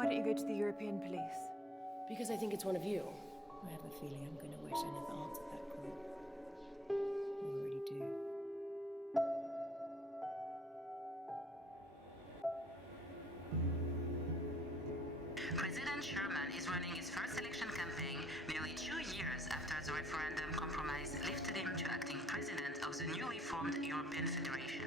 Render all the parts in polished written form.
Why don't you go to the European police? Because I think it's one of you. I have a feeling I'm going to wish I never answered that call. I already do. President Sherman is running his first election campaign nearly 2 years after the referendum compromise lifted him to acting president of the newly formed European Federation.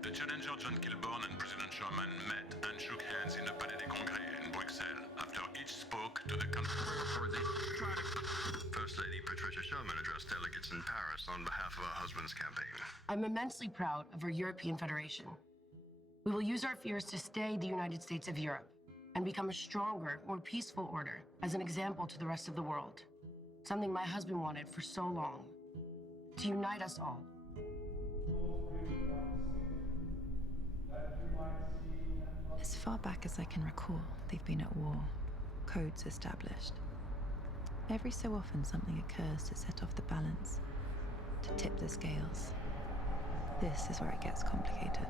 The challenger John Kilburn and President Sherman met and shook hands in the Palais des Congrès in Bruxelles after each spoke to the country. First Lady Patricia Sherman addressed delegates in Paris on behalf of her husband's campaign. I'm immensely proud of our European Federation. We will use our fears to stay the United States of Europe and become a stronger, more peaceful order as an example to the rest of the world. Something my husband wanted for so long. To unite us all. As far back as I can recall, they've been at war, codes established. Every so often something occurs to set off the balance, to tip the scales. This is where it gets complicated.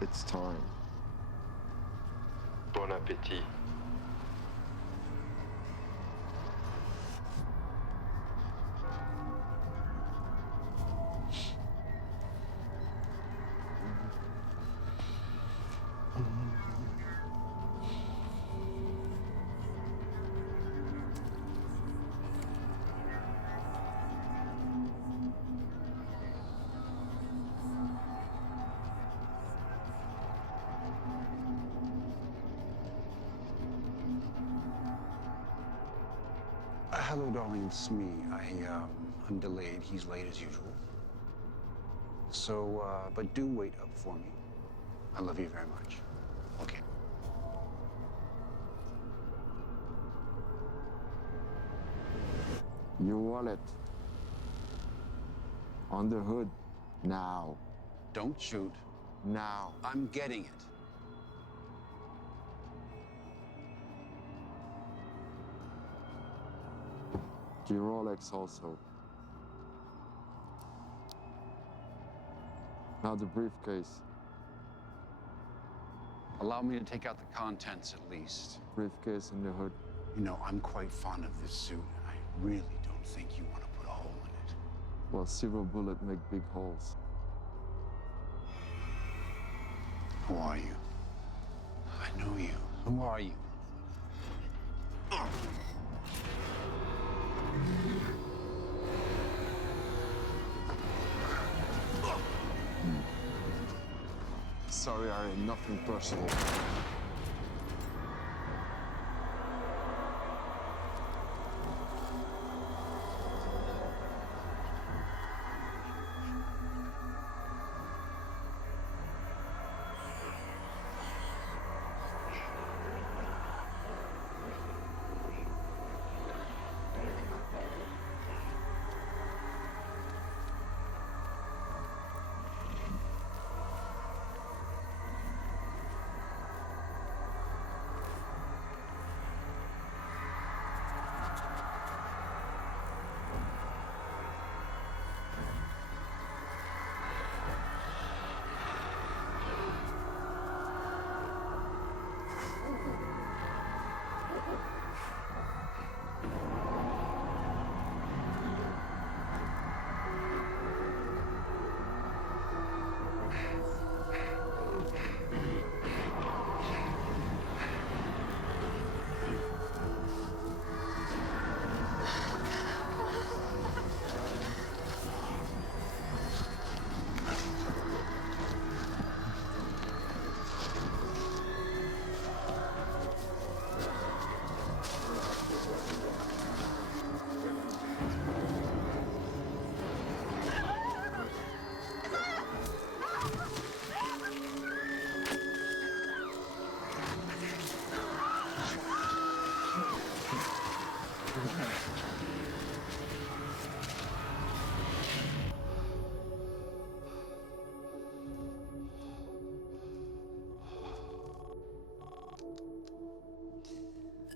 It's time. Bon appétit. Hello, darling, it's me. I'm delayed. He's late as usual. So, but do wait up for me. I love you very much. Okay. Your wallet. On the hood. Now. Don't shoot. Now. I'm getting it. Your Rolex also. Now the briefcase. Allow me to take out the contents at least. Briefcase in the hood. You know, I'm quite fond of this suit. I really don't think you want to put a hole in it. Well, silver bullet make big holes. Who are you? I know you. Who are you? Sorry, Harry, nothing personal.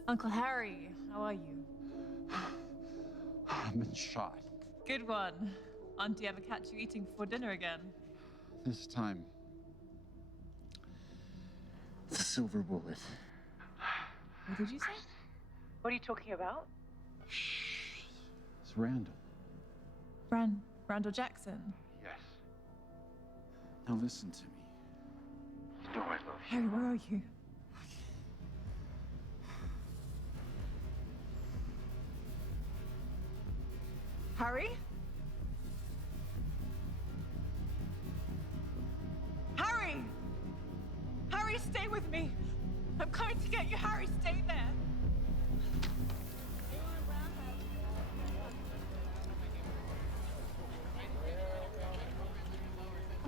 Uncle Harry, how are you? I've been shot. Good one. Auntie ever catch you eating before dinner again? This time, it's a silver bullet. What did you say? What are you talking about? It's Randall. Randall Jackson. Yes. Now listen to me. You know I love you. Harry, where are you? Harry? Harry! Harry, stay with me! I'm coming to get you, Harry, stay there!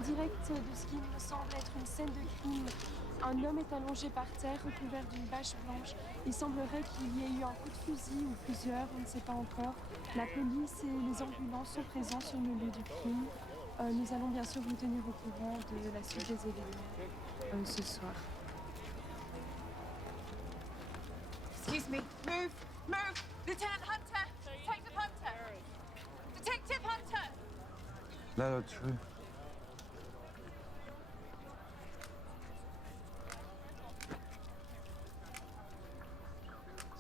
Direct de ce qui me semble être une scène de crime. Un homme est allongé par terre, recouvert d'une bâche blanche. Il semblerait qu'il y ait eu un coup de fusil ou plusieurs, on ne sait pas encore. La police et les ambulances sont présents sur le lieu du crime. Nous allons bien sûr vous tenir au courant de la suite des événements ce soir. Excuse me. Move! Lieutenant Hunter! Detective Hunter! Detective Hunter! Let her through.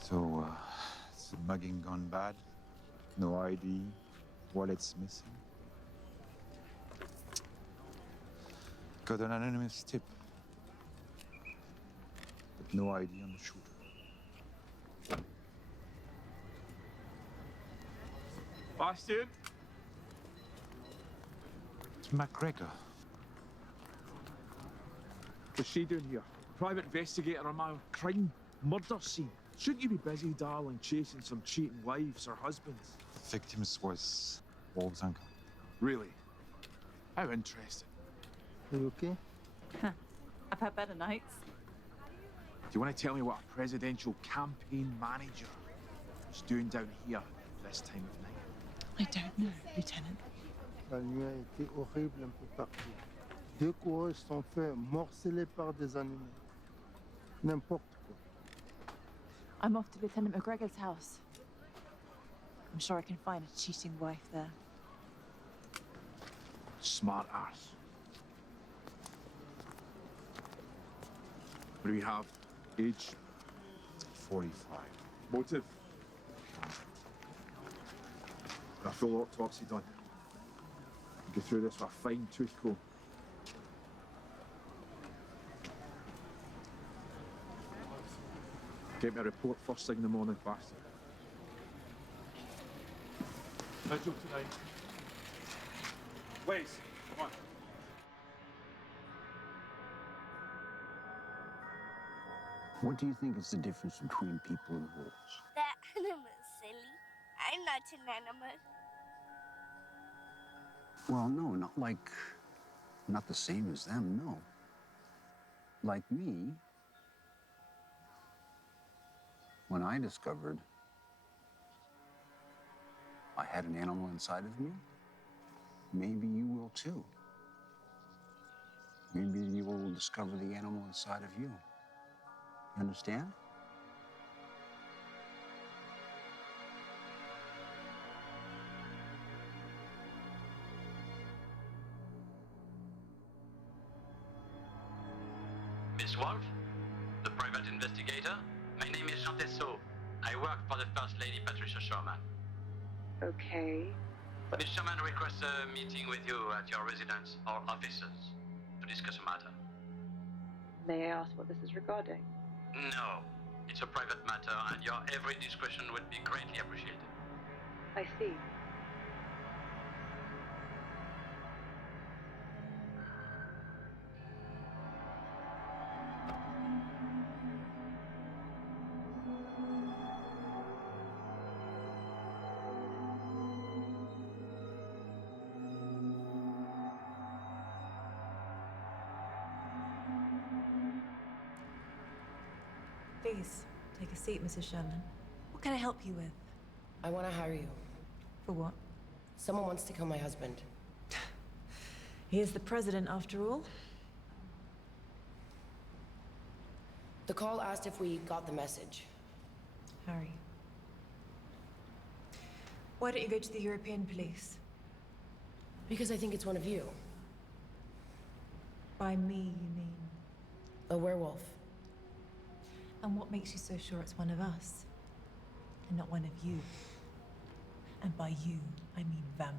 So, is the mugging gone bad? No ID, wallet's missing. Got an anonymous tip, but no ID on the shooter. Bastian? It's McGregor. What's she doing here? Private investigator on my crime murder scene. Shouldn't you be busy, darling, chasing some cheating wives or husbands? The victims was Wolf's uncle. Really? How interesting. Are you okay? I've had better nights. Do you want to tell me what a presidential campaign manager is doing down here this time of night? I don't know, Lieutenant. La nuit a été horrible un peu partout. Deux coureurs sont faits morceler par des animaux. N'importe quoi. I'm off to Lieutenant McGregor's house. I'm sure I can find a cheating wife there. Smart ass. What do we have? Age? 45. Motive? A full autopsy done. Go through this with a fine tooth comb. Get me a report first thing in the morning, bastard. Vigil tonight. Wes, come on. What do you think is the difference between people and wolves? That animal's silly. I'm not an animal. Well, no, not the same as them, no. Like me, when I discovered I had an animal inside of me, maybe you will too. Maybe you will discover the animal inside of you. You understand? Miss Wolf, the private investigator. My name is Jean Tessot. I work for the First Lady Patricia Sherman. Okay. Miss Sherman requests a meeting with you at your residence or offices to discuss a matter. May I ask what this is regarding? No, it's a private matter and your every discretion would be greatly appreciated. I see. Please, take a seat, Mrs. Sherman. What can I help you with? I want to hire you. For what? Someone wants to kill my husband. He is the president, after all. The call asked if we got the message. Harry. Why don't you go to the European police? Because I think it's one of you. By me, you mean? A werewolf. And what makes you so sure it's one of us? And not one of you? And by you, I mean vampire.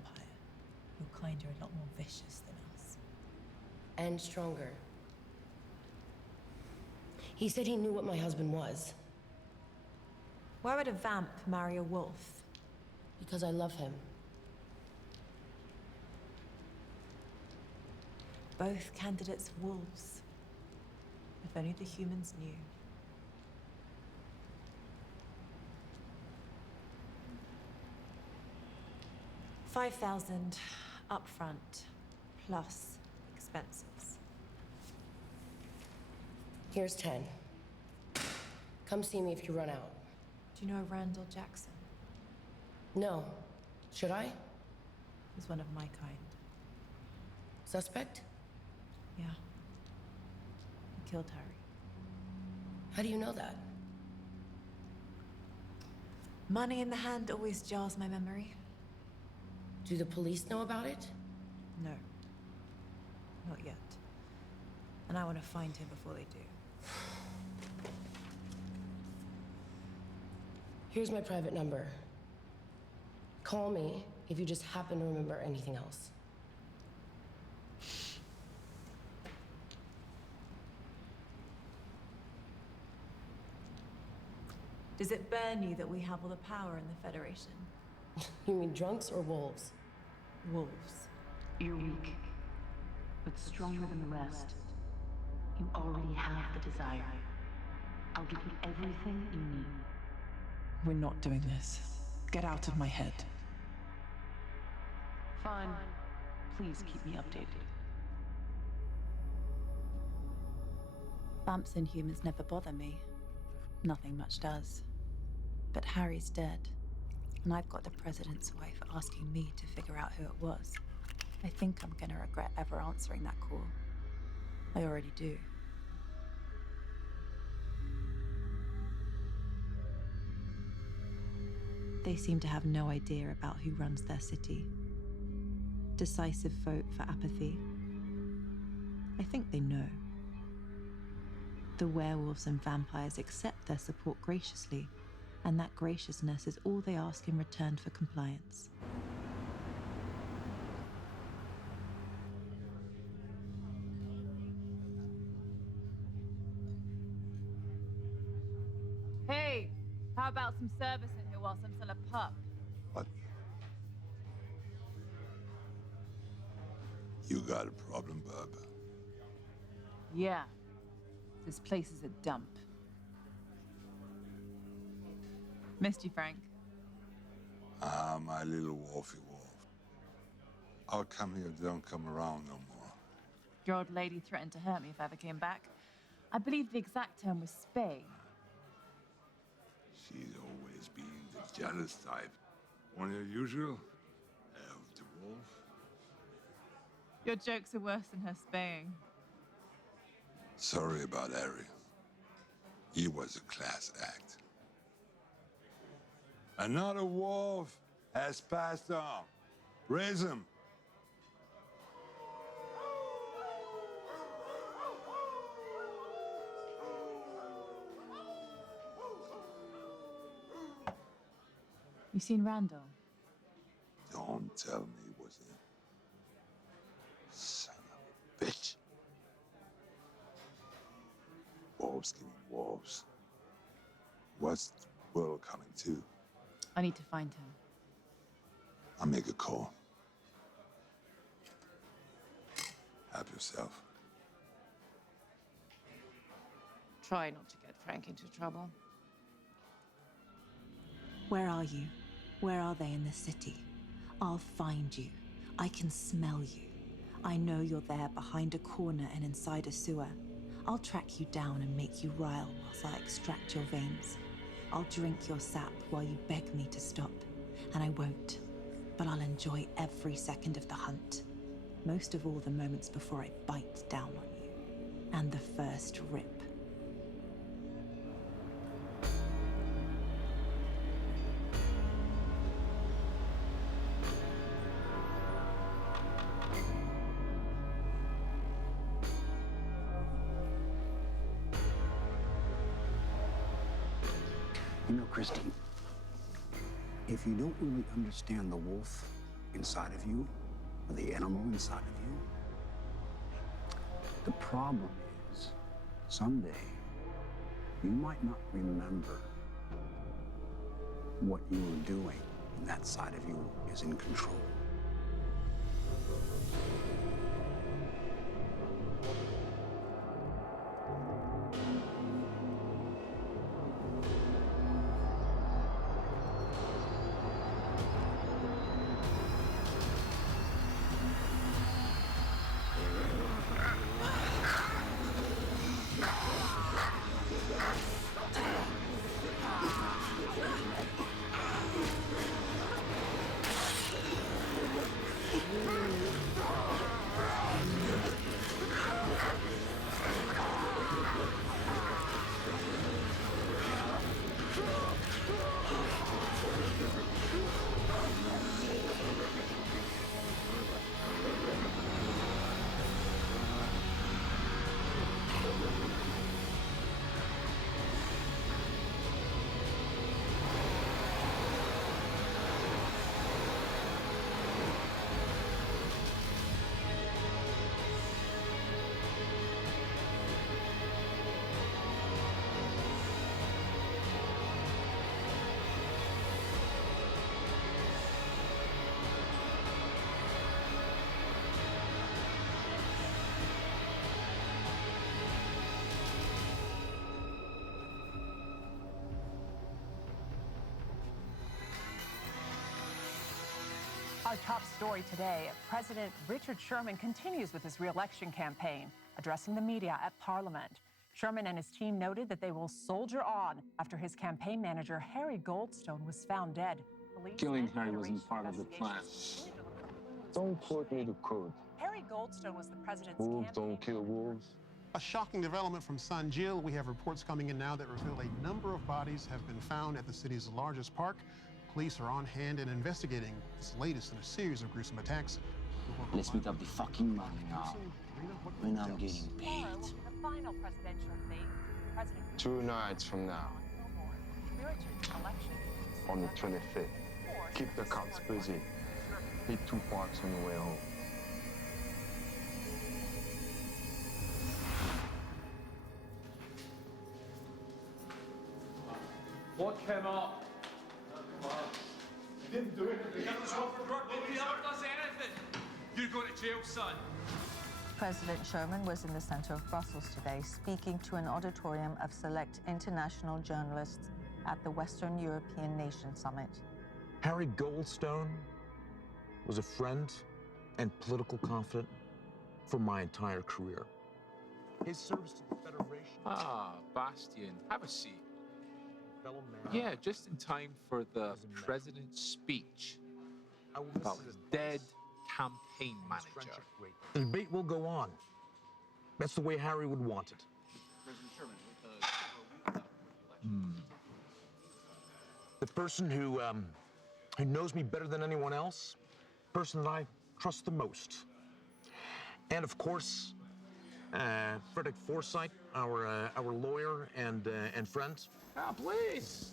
Your kind are a lot more vicious than us. And stronger. He said he knew what my husband was. Why would a vamp marry a wolf? Because I love him. Both candidates wolves. If only the humans knew. 5,000 upfront, plus expenses. Here's 10. Come see me if you run out. Do you know Randall Jackson? No. Should I? He's one of my kind. Suspect? Yeah. He killed Harry. How do you know that? Money in the hand always jars my memory. Do the police know about it? No. Not yet. And I want to find him before they do. Here's my private number. Call me if you just happen to remember anything else. Does it burn you that we have all the power in the Federation? You mean drunks or wolves? Wolves. You're weak, but stronger than the rest. You already have the desire. I'll give you everything you need. We're not doing this. Get out of my head. Fine. Please keep me updated. Vamps and humans never bother me. Nothing much does. But Harry's dead. And I've got the president's wife asking me to figure out who it was. I think I'm gonna regret ever answering that call. I already do. They seem to have no idea about who runs their city. Decisive vote for apathy. I think they know. The werewolves and vampires accept their support graciously, and that graciousness is all they ask in return for compliance. Hey, how about some service in here whilst I'm still a pup? What? You got a problem, bub? Yeah. This place is a dump. Missed you, Frank. Ah, my little wolfy wolf. I'll come here, don't come around no more. Your old lady threatened to hurt me if I ever came back. I believe the exact term was spay. She's always been the jealous type. One of usual? Elf the wolf? Your jokes are worse than her spaying. Sorry about Harry. He was a class act. Another wolf has passed on. Raise him. You seen Randall? Don't tell me it was him. Son of a bitch. Wolves killing wolves. What's the world coming to? I need to find him. I'll make a call. Help yourself. Try not to get Frank into trouble. Where are you? Where are they in the city? I'll find you. I can smell you. I know you're there behind a corner and inside a sewer. I'll track you down and make you rile whilst I extract your veins. I'll drink your sap while you beg me to stop. And I won't. But I'll enjoy every second of the hunt. Most of all the moments before I bite down on you. And the first rip. You know, Christine, if you don't really understand the wolf inside of you, or the animal inside of you, the problem is, someday, you might not remember what you were doing when that side of you is in control. Our top story today, President Richard Sherman continues with his re-election campaign, addressing the media at Parliament. Sherman and his team noted that they will soldier on after his campaign manager, Harry Goldstone, was found dead. Killing Harry wasn't part of the plan. Don't quote me the code. Harry Goldstone was the president's Wolves campaign. don't kill wolves. A shocking development from San Gil. We have reports coming in now that reveal a number of bodies have been found at the city's largest park. Police are on hand and investigating this latest in a series of gruesome attacks. Let's meet up the fucking money now. When I'm getting paid. The final presidential debate. President 2 nights from now, on the 25th. Keep the cops busy. Hit 2 parks on the way home. What came up? You didn't do it. The gun was off for drug. Nobody ever does anything. You're going to jail, son. President Sherman was in the center of Brussels today, speaking to an auditorium of select international journalists at the Western European Nation Summit. Harry Goldstone was a friend and political confidant for my entire career. His service to the Federation... Ah, Bastian, have a seat. Fellow man. Yeah, just in time for the president's speech about his dead campaign manager. The debate will go on. That's the way Harry would want it. The person who knows me better than anyone else, the person that I trust the most. And of course, Frederick Forsyth, our lawyer and friend. Ah, please.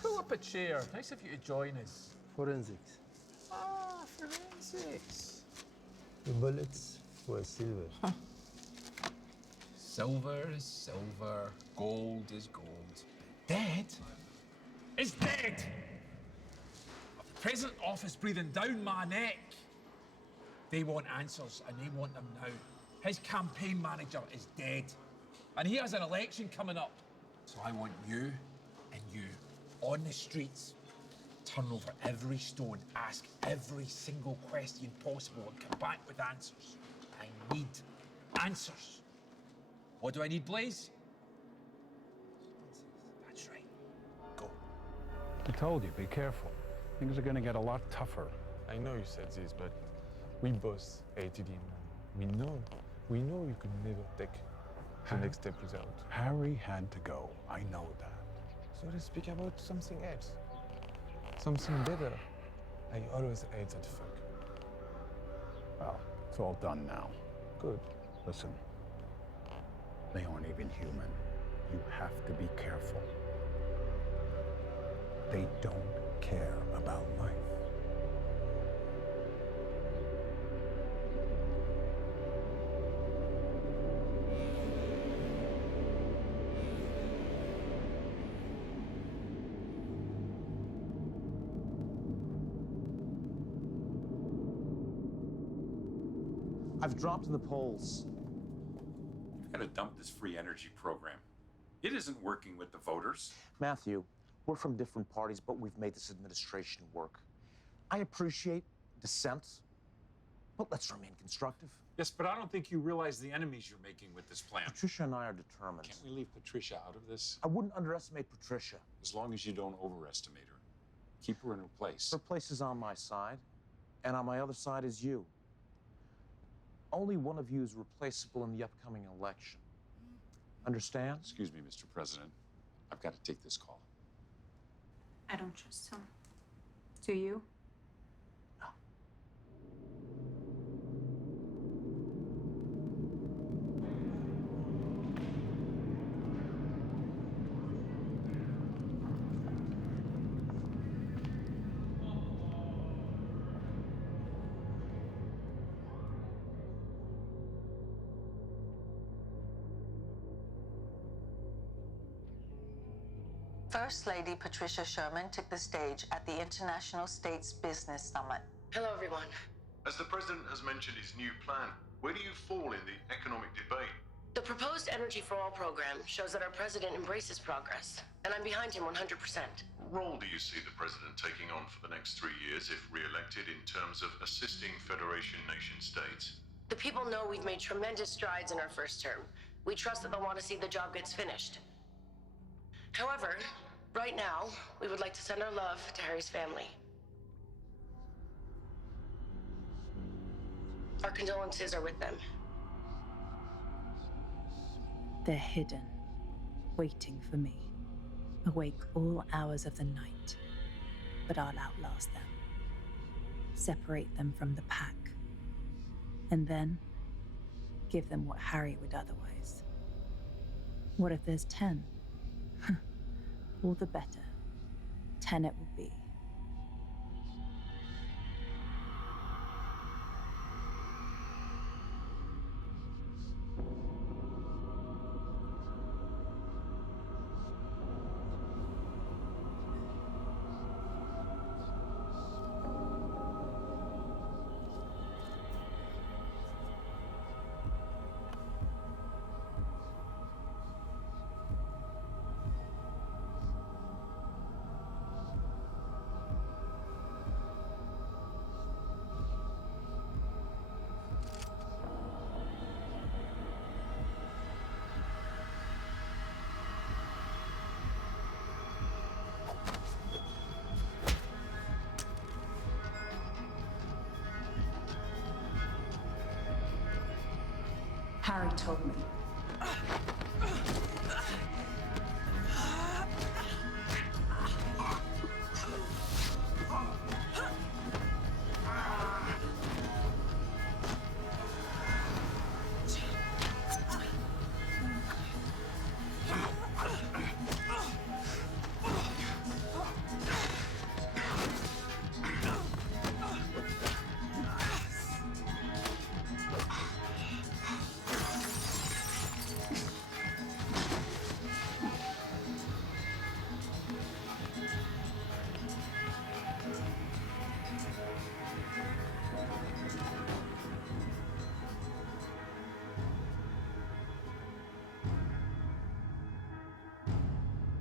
Pull up a chair. Nice of you to join us. Forensics. Ah, forensics. The bullets were silver. Silver is silver. Gold is gold. Dead is dead. The president's office breathing down my neck. They want answers, and they want them now. His campaign manager is dead, and he has an election coming up. So I want you and you on the streets, turn over every stone, ask every single question possible, and come back with answers. I need answers. What do I need, Blaze? That's right. Go. I told you, be careful. Things are gonna get a lot tougher. I know you said this, but we both hated him. We know you could never take the next step without. Harry had to go. I know that. So let's speak about something else. Something better. I always hate that fuck. Well, it's all done now. Good. Listen, they aren't even human. You have to be careful. They don't care about life. I've dropped in the polls. You've got to dump this free energy program. It isn't working with the voters. Matthew, we're from different parties, but we've made this administration work. I appreciate dissent, but let's remain constructive. Yes, but I don't think you realize the enemies you're making with this plan. Patricia and I are determined. Can't we leave Patricia out of this? I wouldn't underestimate Patricia. As long as you don't overestimate her. Keep her in her place. Her place is on my side, and on my other side is you. Only one of you is replaceable in the upcoming election. Understand? Excuse me, Mr. President. I've got to take this call. I don't trust him. Do you? First Lady Patricia Sherman took the stage at the International States Business Summit. Hello, everyone. As the president has mentioned his new plan, where do you fall in the economic debate? The proposed Energy for All program shows that our president embraces progress, and I'm behind him 100%. What role do you see the president taking on for the next 3 years if re-elected in terms of assisting Federation nation states? The people know we've made tremendous strides in our first term. We trust that they'll want to see the job gets finished. However, right now, we would like to send our love to Harry's family. Our condolences are with them. They're hidden, waiting for me, awake all hours of the night. But I'll outlast them, separate them from the pack, and then give them what Harry would otherwise. What if there's 10? All the better. 10 it will be. Harry told me.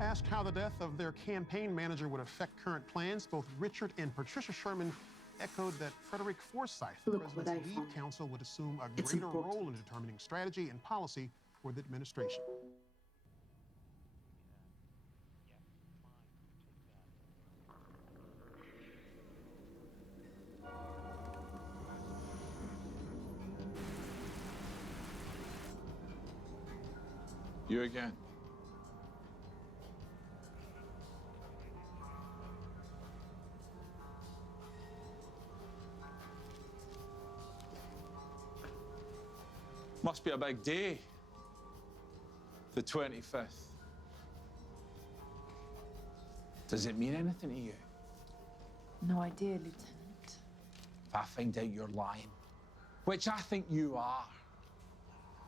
Asked how the death of their campaign manager would affect current plans, both Richard and Patricia Sherman echoed that Frederick Forsyth, the president's lead counsel, would assume a greater role in determining strategy and policy for the administration. You again. Must be a big day. The 25th. Does it mean anything to you? No idea, Lieutenant. If I find out you're lying, which I think you are,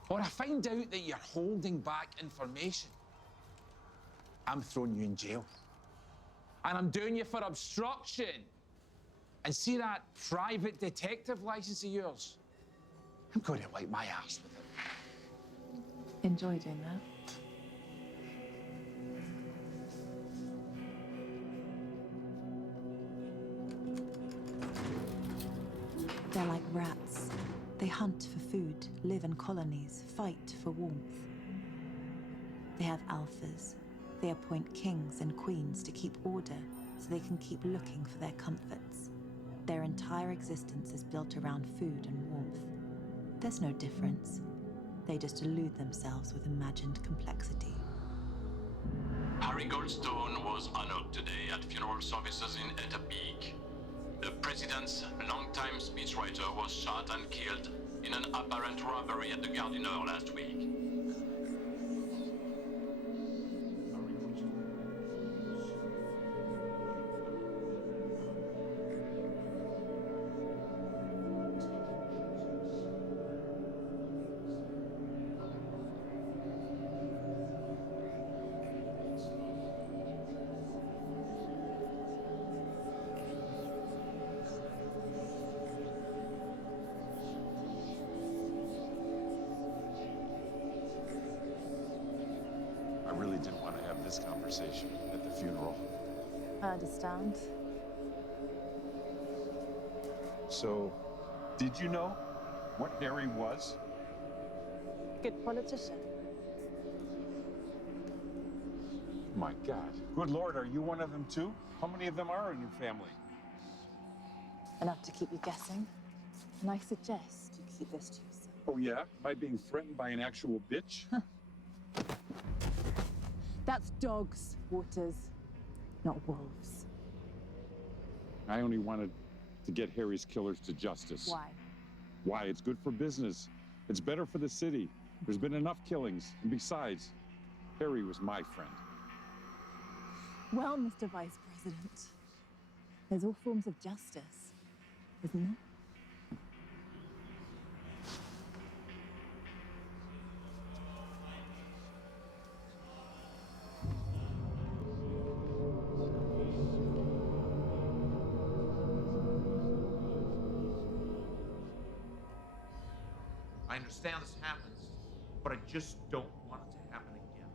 or I find out that you're holding back information, I'm throwing you in jail. And I'm doing you for obstruction. And see that private detective license of yours? I'm going to wipe my ass with it. Enjoy doing that. They're like rats. They hunt for food, live in colonies, fight for warmth. They have alphas. They appoint kings and queens to keep order so they can keep looking for their comforts. Their entire existence is built around food and warmth. There's no difference. They just elude themselves with imagined complexity. Harry Goldstone was honored today at funeral services in Eta Peak. The president's longtime speechwriter was shot and killed in an apparent robbery at the Gare du Nord last week. I really didn't want to have this conversation at the funeral. I understand. So, did you know what Harry was? Good politician. My God. Good Lord, are you one of them too? How many of them are in your family? Enough to keep you guessing. And I suggest you keep this to yourself. Oh yeah? Am I being threatened by an actual bitch? That's dogs, Waters, not wolves. I only wanted to get Harry's killers to justice. Why? Why? It's good for business. It's better for the city. There's been enough killings. And besides, Harry was my friend. Well, Mr. Vice President, there's all forms of justice, isn't there? I understand this happens, but I just don't want it to happen again.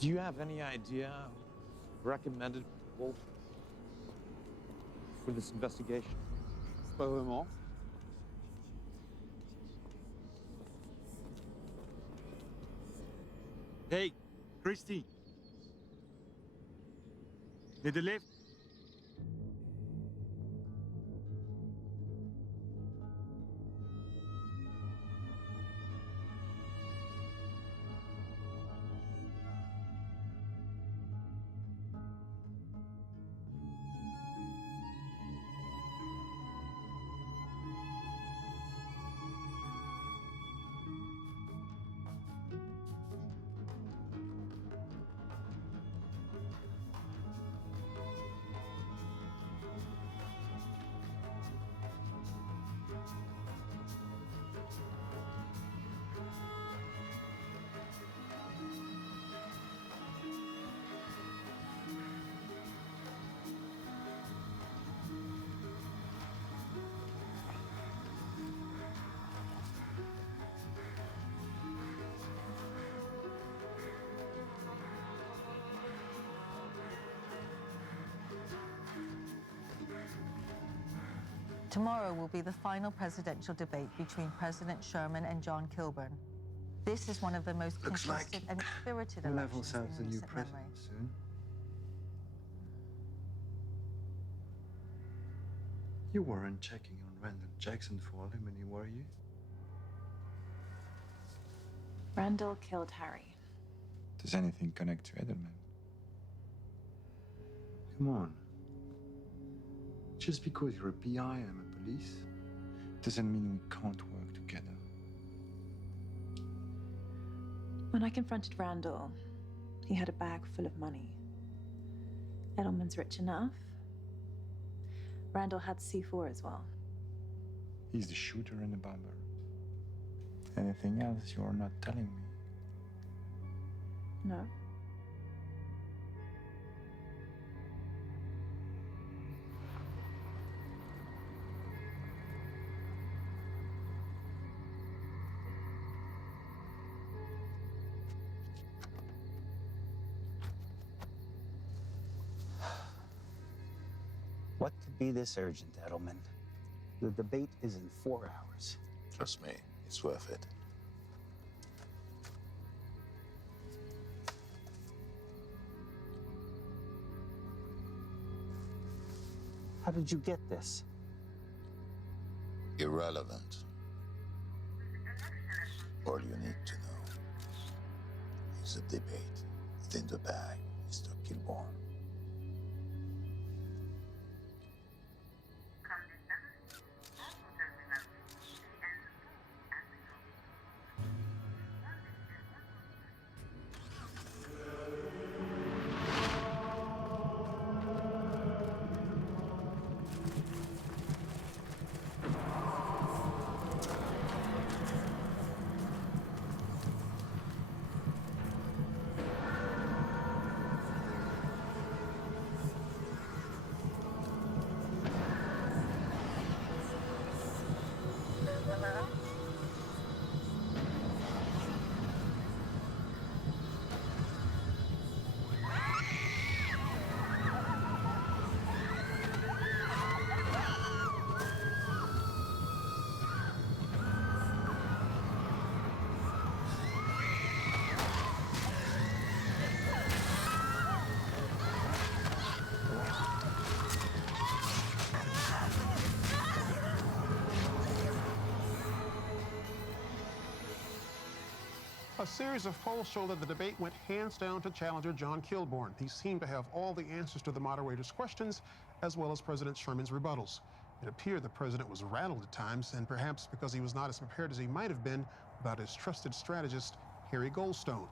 Do you have any idea recommended people for this investigation? Pas vraiment. Hey, Christy. Need a lift? Tomorrow will be the final presidential debate between President Sherman and John Kilburn. This is one of the most contested and spirited elections in the new recent president memory. soon. You weren't checking on Randall Jackson for alimony, were you? Randall killed Harry. Does anything connect to Edelman? Come on. Just because you're a PI and I'm a police, doesn't mean we can't work together. When I confronted Randall, he had a bag full of money. Edelman's rich enough. Randall had C4 as well. He's the shooter and the bomber. Anything else you're not telling me? No. What could be this urgent, Edelman? The debate is in 4 hours. Trust me, it's worth it. How did you get this? Irrelevant. All you need to know is the debate within the bag, Mr. Kilbourne. A series of polls show that the debate went hands down to challenger John Kilbourne. He seemed to have all the answers to the moderator's questions, as well as President Sherman's rebuttals. It appeared the president was rattled at times, and perhaps because he was not as prepared as he might have been, about his trusted strategist, Harry Goldstone.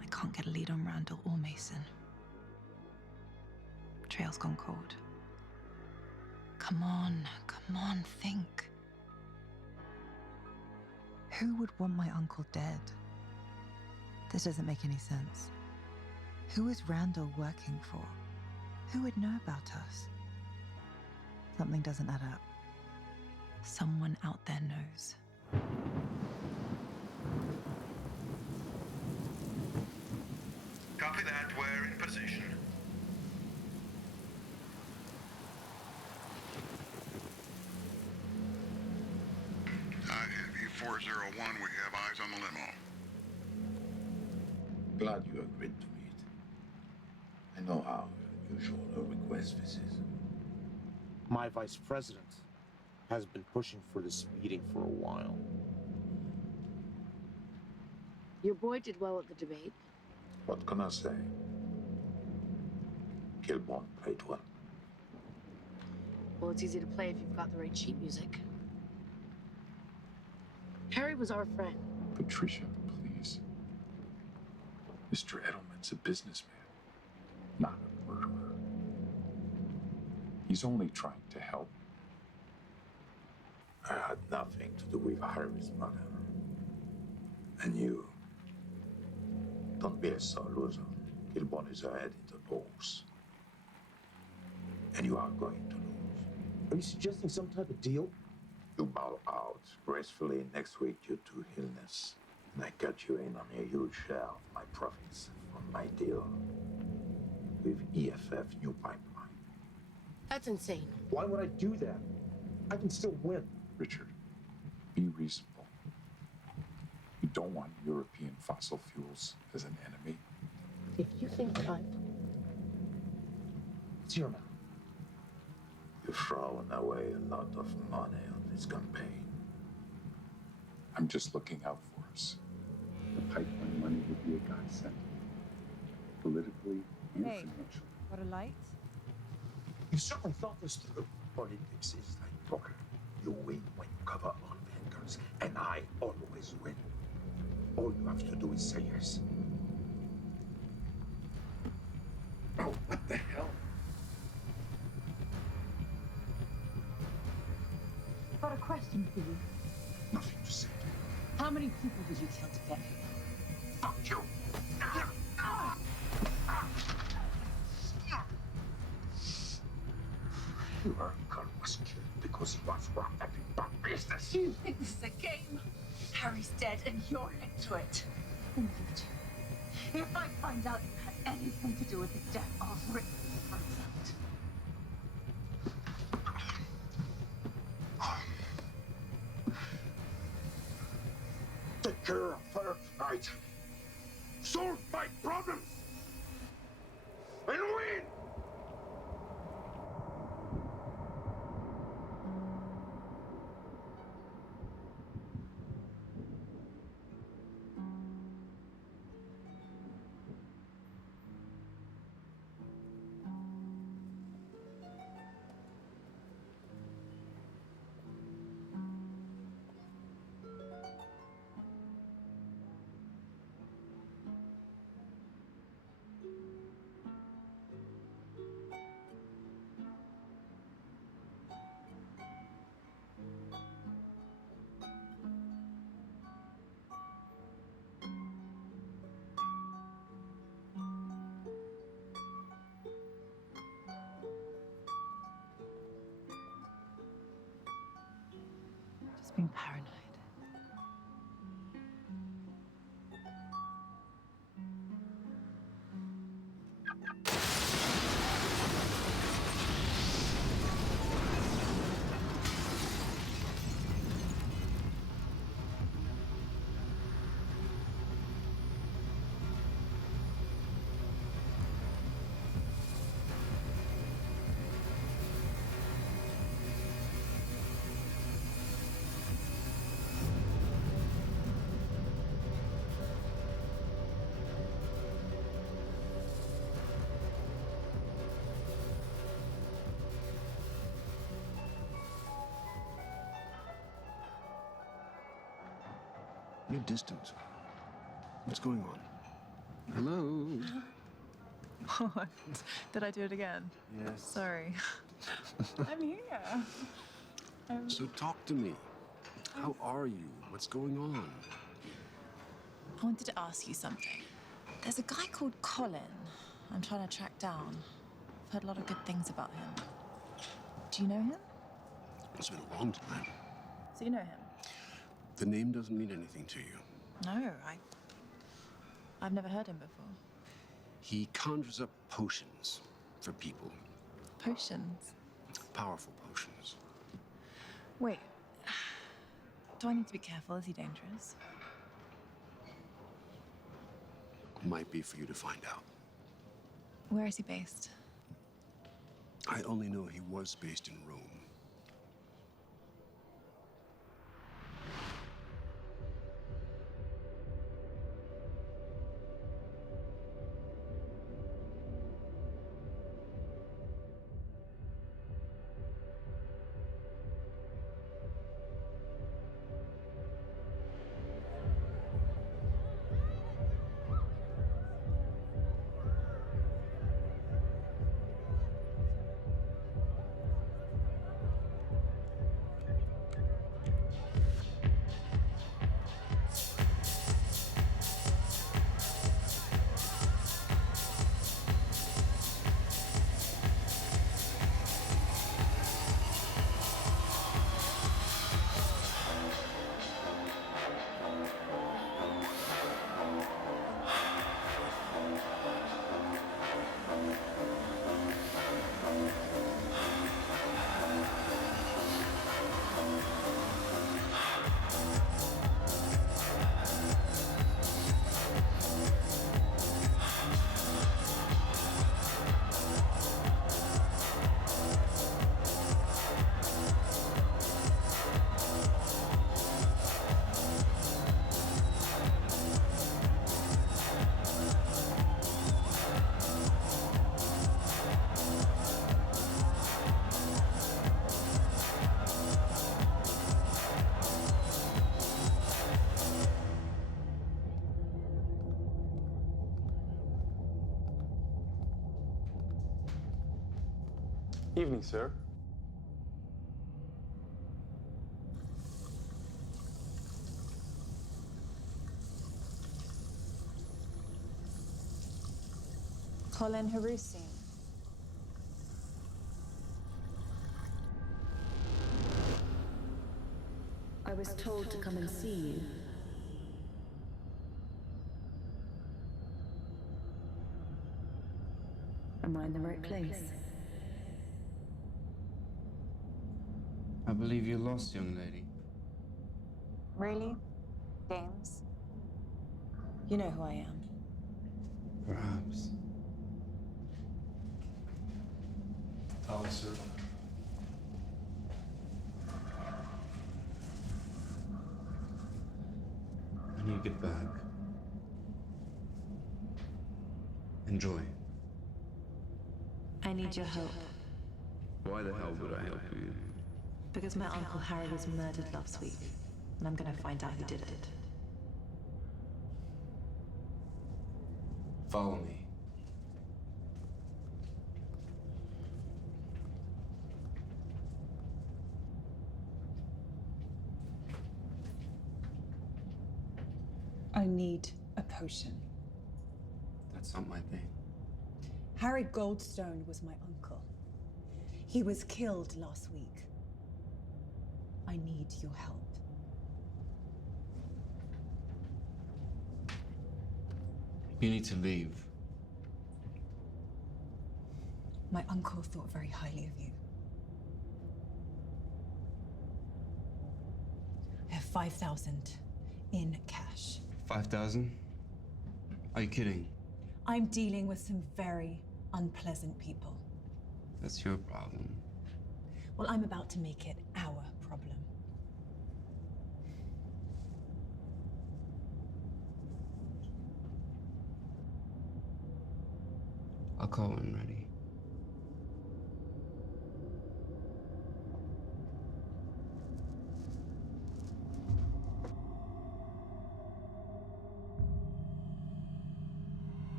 I can't get a lead on Randall or Mason. Trail's gone cold. Come on, think. Who would want my uncle dead? This doesn't make any sense. Who is Randall working for? Who would know about us? Something doesn't add up. Someone out there knows. Copy that. We're in position. I have E401. We have eyes on the limo. Glad you agreed to meet. I know how unusual a request this is. My vice president has been pushing for this meeting for a while. Your boy did well at the debate. What can I say? Kilborn played well. Well, it's easy to play if you've got the right sheet music. Harry was our friend. Patricia, please. Mr. Edelman's a businessman, not a murderer. He's only trying to help. I had nothing to do with Harry's murder. And you. Don't be a sore loser. Kilborn is ahead in the polls. And you are going to lose. Are you suggesting some type of deal? You bow out gracefully next week due to illness. And I cut you in on a huge share of my profits from my deal with EFF New Pipeline. That's insane. Why would I do that? I can still win. Richard, be reasonable. You don't want European fossil fuels as an enemy. If you think that it's your mouth. You've thrown away a lot of money on this campaign. I'm just looking out for us. The pipeline money would be a godsend, politically and financially. Got a light? You certainly thought this through. Politics is like poker. You win when you cover all bankers, and I always win. All you have to do is say yes. Oh, what the hell? Got a question for you. Nothing to say. How many people did you kill today? Fuck you! Your uncle was killed because he was wrapped up in bad business. You think this is a game? Harry's dead and you're into it. And you too. If I find out you had anything to do with his death, I'll rip your throats out. Take care of her tonight. Solve my problems. And win! Just being paranoid. You're distant. What's going on? Hello? What? Did I do it again? Yes. Sorry. I'm here. So talk to me. How are you? What's going on? I wanted to ask you something. There's a guy called Colin I'm trying to track down. I've heard a lot of good things about him. Do you know him? It's been a long time. So you know him? The name doesn't mean anything to you. No, I've never heard him before. He conjures up potions for people. Potions? Powerful potions. Wait. Do I need to be careful? Is he dangerous? Might be for you to find out. Where is he based? I only know he was based in Rome. Evening, sir. Colin Harusi. I was told to come and see you. Am I in the right place? I believe you're lost, young lady. Really? Games? You know who I am. Perhaps. Sir. When you get back, enjoy. I need your help. Why the hell would I help you? Because my Uncle Harry was murdered last week, and I'm gonna find out who did it. Follow me. I need a potion. That's not my thing. Harry Goldstone was my uncle. He was killed last week. I need your help. You need to leave. My uncle thought very highly of you. I have 5,000 in cash. 5,000? Are you kidding? I'm dealing with some very unpleasant people. That's your problem. Well, I'm about to make it our problem. I'll call when ready.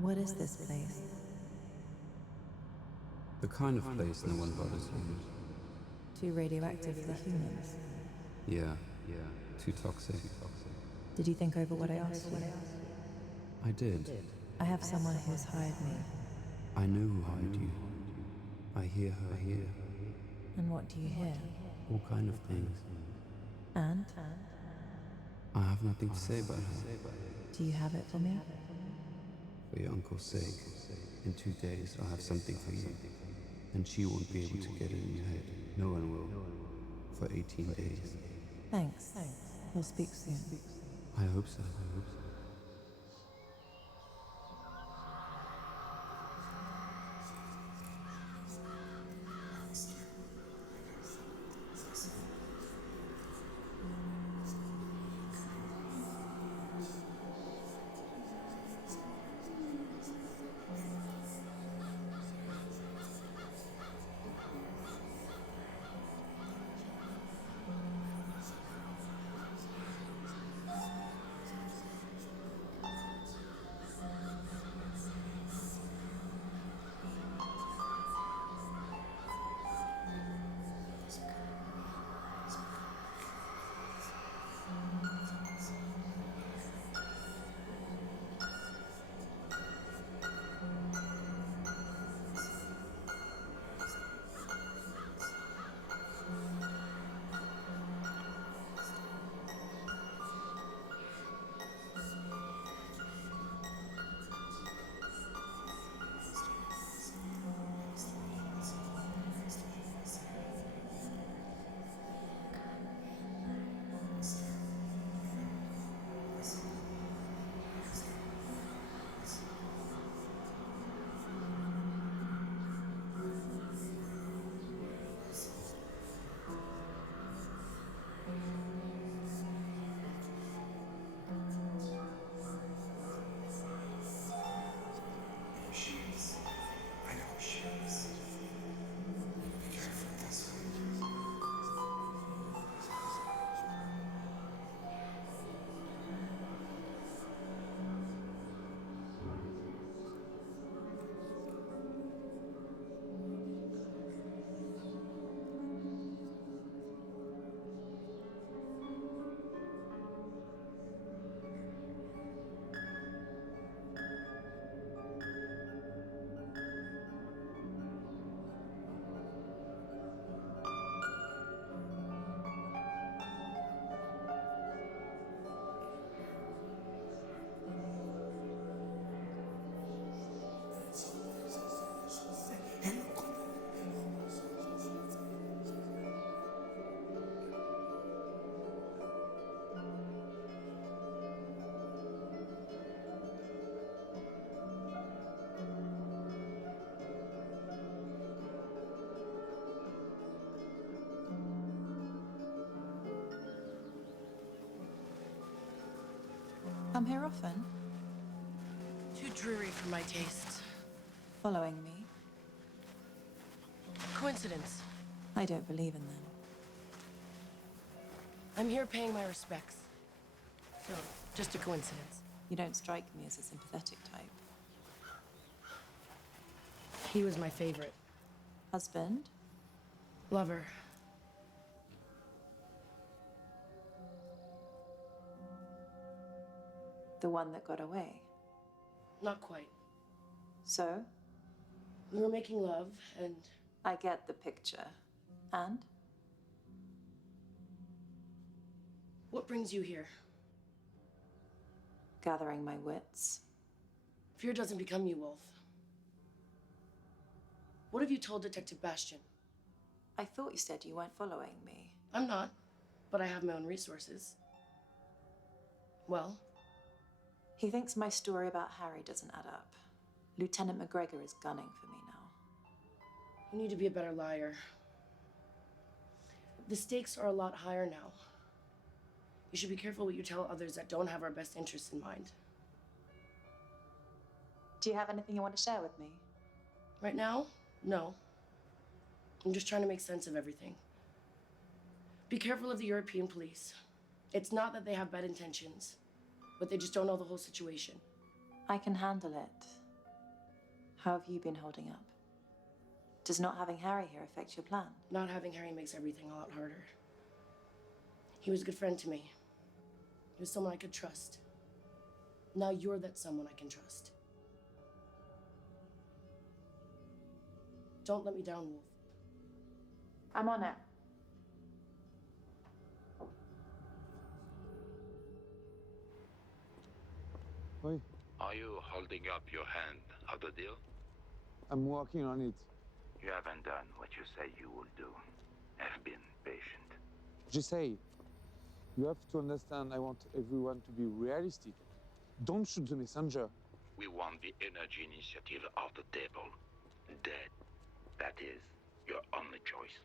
What is this place? The kind of place no one bothers you. Too radioactive for humans. Yeah. Too toxic. Did you think over what I asked you? I did. I have someone who's hired me. I know who hired you. I hear her here. And what do you hear? All kind of things. And? I have nothing to say about her. Do you have it for me? For your uncle's sake, in 2 days I'll have something for you. And she won't be able to get it in your head. No one will. For 18 days. Thanks. We'll speak soon. I hope so. Come here often? Too dreary for my taste. Following me? Coincidence. I don't believe in them. I'm here paying my respects. So, just a coincidence. You don't strike me as a sympathetic type. He was my favorite. Husband? Lover. The one that got away? Not quite. So? We were making love, and... I get the picture. And? What brings you here? Gathering my wits. Fear doesn't become you, Wolf. What have you told Detective Bastian? I thought you said you weren't following me. I'm not, but I have my own resources. Well? He thinks my story about Harry doesn't add up. Lieutenant McGregor is gunning for me now. You need to be a better liar. The stakes are a lot higher now. You should be careful what you tell others that don't have our best interests in mind. Do you have anything you want to share with me? Right now, no. I'm just trying to make sense of everything. Be careful of the European police. It's not that they have bad intentions, but they just don't know the whole situation. I can handle it. How have you been holding up? Does not having Harry here affect your plan? Not having Harry makes everything a lot harder. He was a good friend to me. He was someone I could trust. Now you're that someone I can trust. Don't let me down, Wolf. I'm on it. Oi, Are you holding up your hand of the deal? I'm working on it. You haven't done what you say you will do. Have been patient. Just say, you have to understand I want everyone to be realistic. Don't shoot the messenger. We want the energy initiative off the table. Dead. That is your only choice.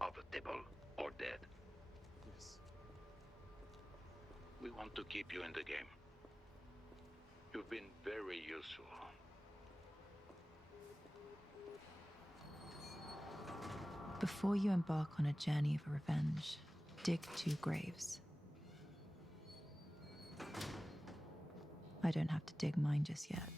Off the table or dead. Yes. We want to keep you in the game. You've been very useful. Before you embark on a journey of revenge, dig 2 graves. I don't have to dig mine just yet.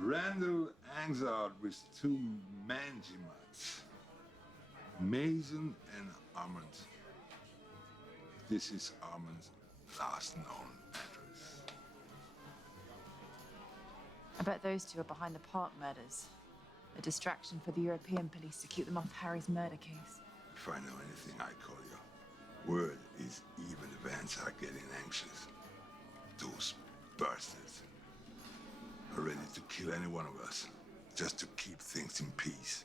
Randall hangs out with 2 Manjimats, Mason and Armand. This is Armand's last known address. I bet those 2 are behind the Park murders. A distraction for the European police to keep them off Harry's murder case. If I know anything, I call you. Word is even events are getting anxious. Those bastards are ready to kill any one of us, just to keep things in peace.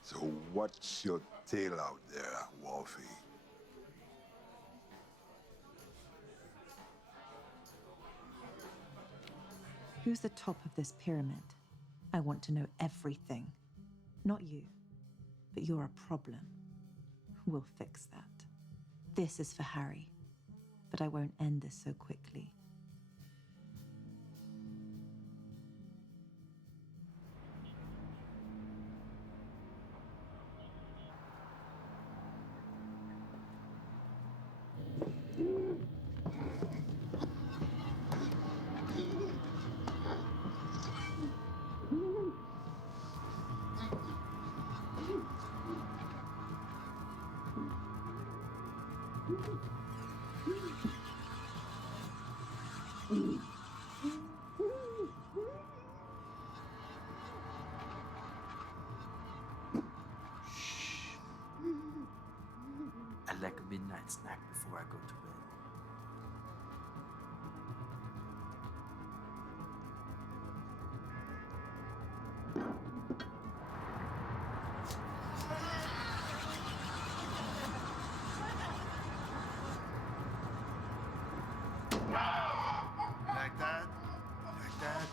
So what's your tale out there, Wolfie? Who's the top of this pyramid? I want to know everything. Not you, but you're a problem. We'll fix that. This is for Harry, but I won't end this so quickly. I like a midnight snack before I go to bed. Like that? Like that?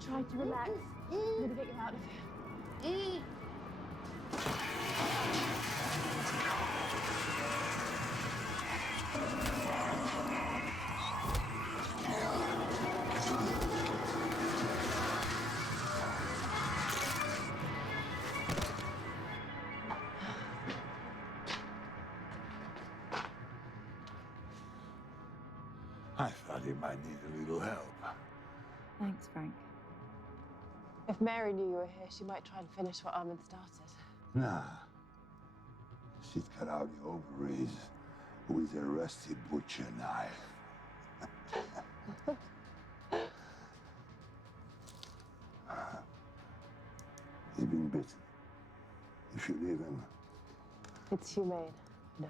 Try to relax. I'm gonna get you out of here. They might need a little help. Thanks, Frank. If Mary knew you were here, she might try and finish what Armin started. Nah. She'd cut out your ovaries with a rusty butcher knife. He's been bitten. If you leave him, It's humane, no.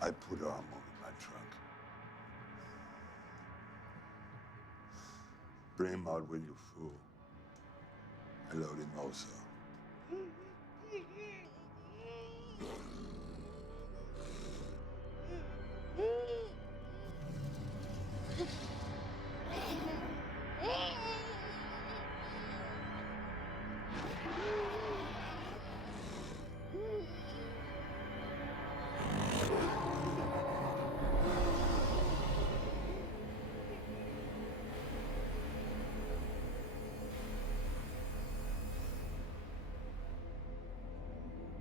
I put our move in my trunk. Bring him out when you're full. I load him also.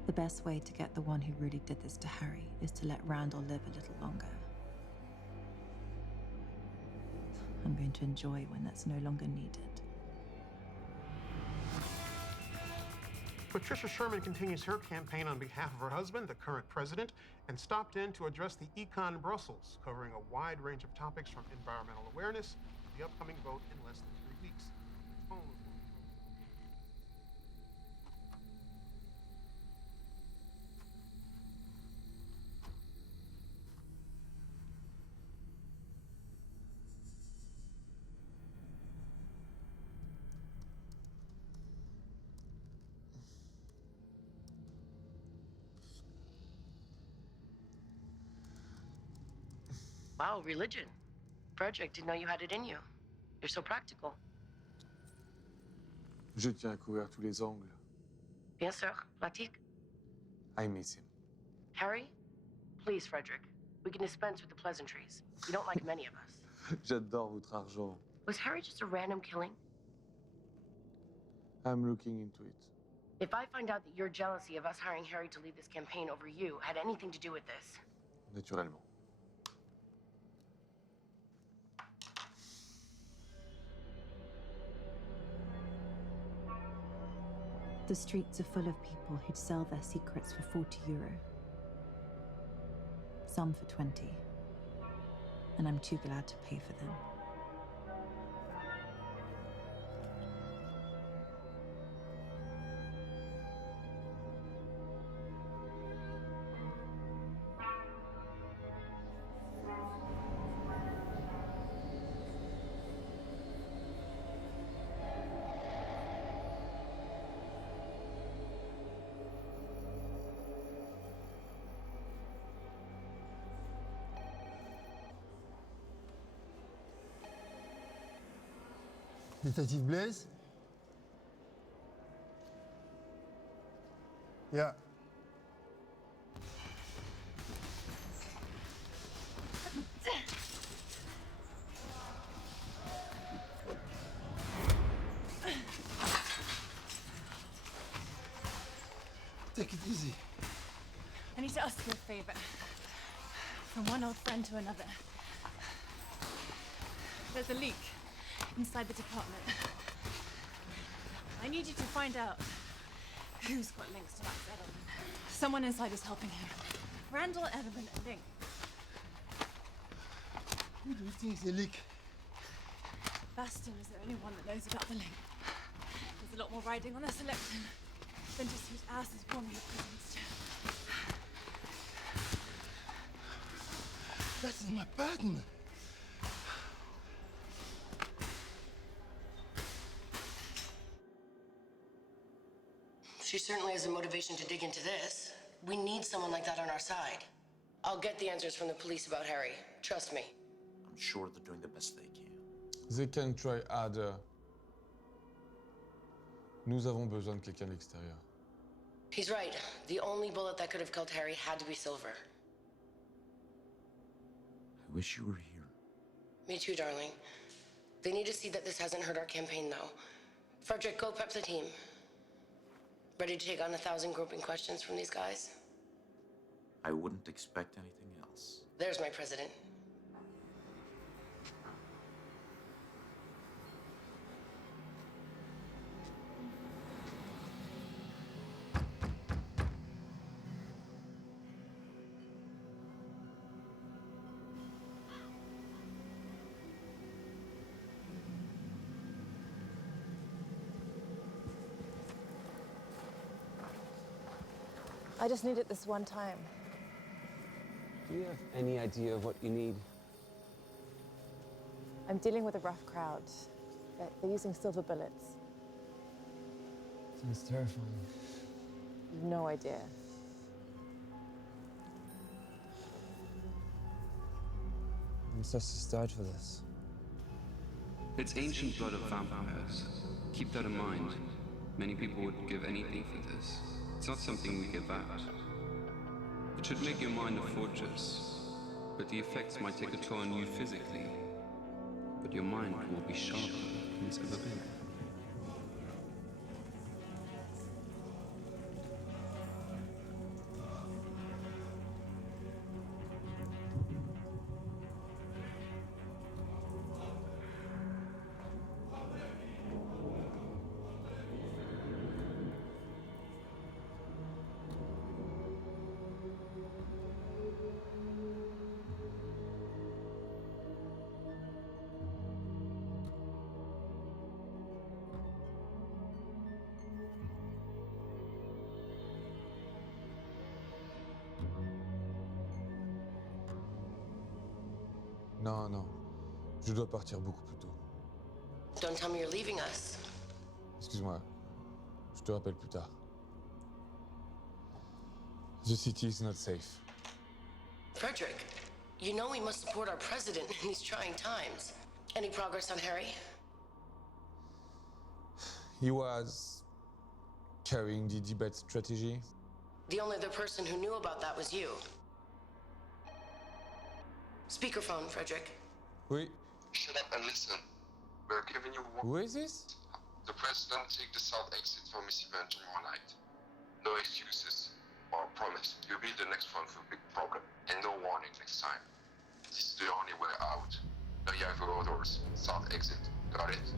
The best way to get the one who really did this to Harry is to let Randall live a little longer. I'm going to enjoy when that's no longer needed. Patricia Sherman continues her campaign on behalf of her husband, the current president, and stopped in to address the Econ Brussels, covering a wide range of topics from environmental awareness to the upcoming vote in less than 3 weeks. Wow, religion. Frederick, didn't know you had it in you. You're so practical. Je tiens à couvrir tous les angles. Bien sûr, pratique. I miss him. Harry, please, Frederick. We can dispense with the pleasantries. You don't like many of us. J'adore votre argent. Was Harry just a random killing? I'm looking into it. If I find out that your jealousy of us hiring Harry to lead this campaign over you had anything to do with this. Naturellement. The streets are full of people who'd sell their secrets for 40 euro. Some for 20. And I'm too glad to pay for them. Detective Blaise? Yeah. Take it easy. I need to ask you a favor. From one old friend to another. There's a leak inside the department. I need you to find out who's got links to Max Edelman. Someone inside is helping him. Randall Edelman and Link. Who do you think is the leak? Bastion is the only one that knows about the link. There's a lot more riding on this election than just whose ass is warming the president's chair. That's in my pattern. She certainly has a motivation to dig into this. We need someone like that on our side. I'll get the answers from the police about Harry. Trust me. I'm sure they're doing the best they can. They can try harder. Nous avons besoin de quelqu'un de l'extérieur. He's right. The only bullet that could have killed Harry had to be silver. I wish you were here. Me too, darling. They need to see that this hasn't hurt our campaign, though. Frederick, go prep the team. Ready to take on 1,000 groping questions from these guys? I wouldn't expect anything else. There's my president. I just need it this one time. Do you have any idea of what you need? I'm dealing with a rough crowd. They're using silver bullets. Sounds terrifying. You've no idea. Ancestors died for this. It's ancient blood of vampires. Keep that in mind. Many people would give anything for this. It's not something we give out. It should make your mind a fortress, but the effects might take a toll on you physically. But your mind will be sharper than it's ever been. Non, non. Je dois partir beaucoup plus tôt. Don't tell me you're leaving us. Excuse-moi. Je te rappelle plus tard. The city is not safe. Frederick, you know we must support our president in these trying times. Any progress on Harry? He was carrying the debate strategy. The only other person who knew about that was you. Speakerphone, Frederick. Oui. Shut up and listen. We're giving you one. Who is this? The president take the south exit from his event tomorrow night. No excuses. Or promise, you'll be the next one for a big problem. And no warning next time. This is the only way out. Now you have your orders. South exit. Got it?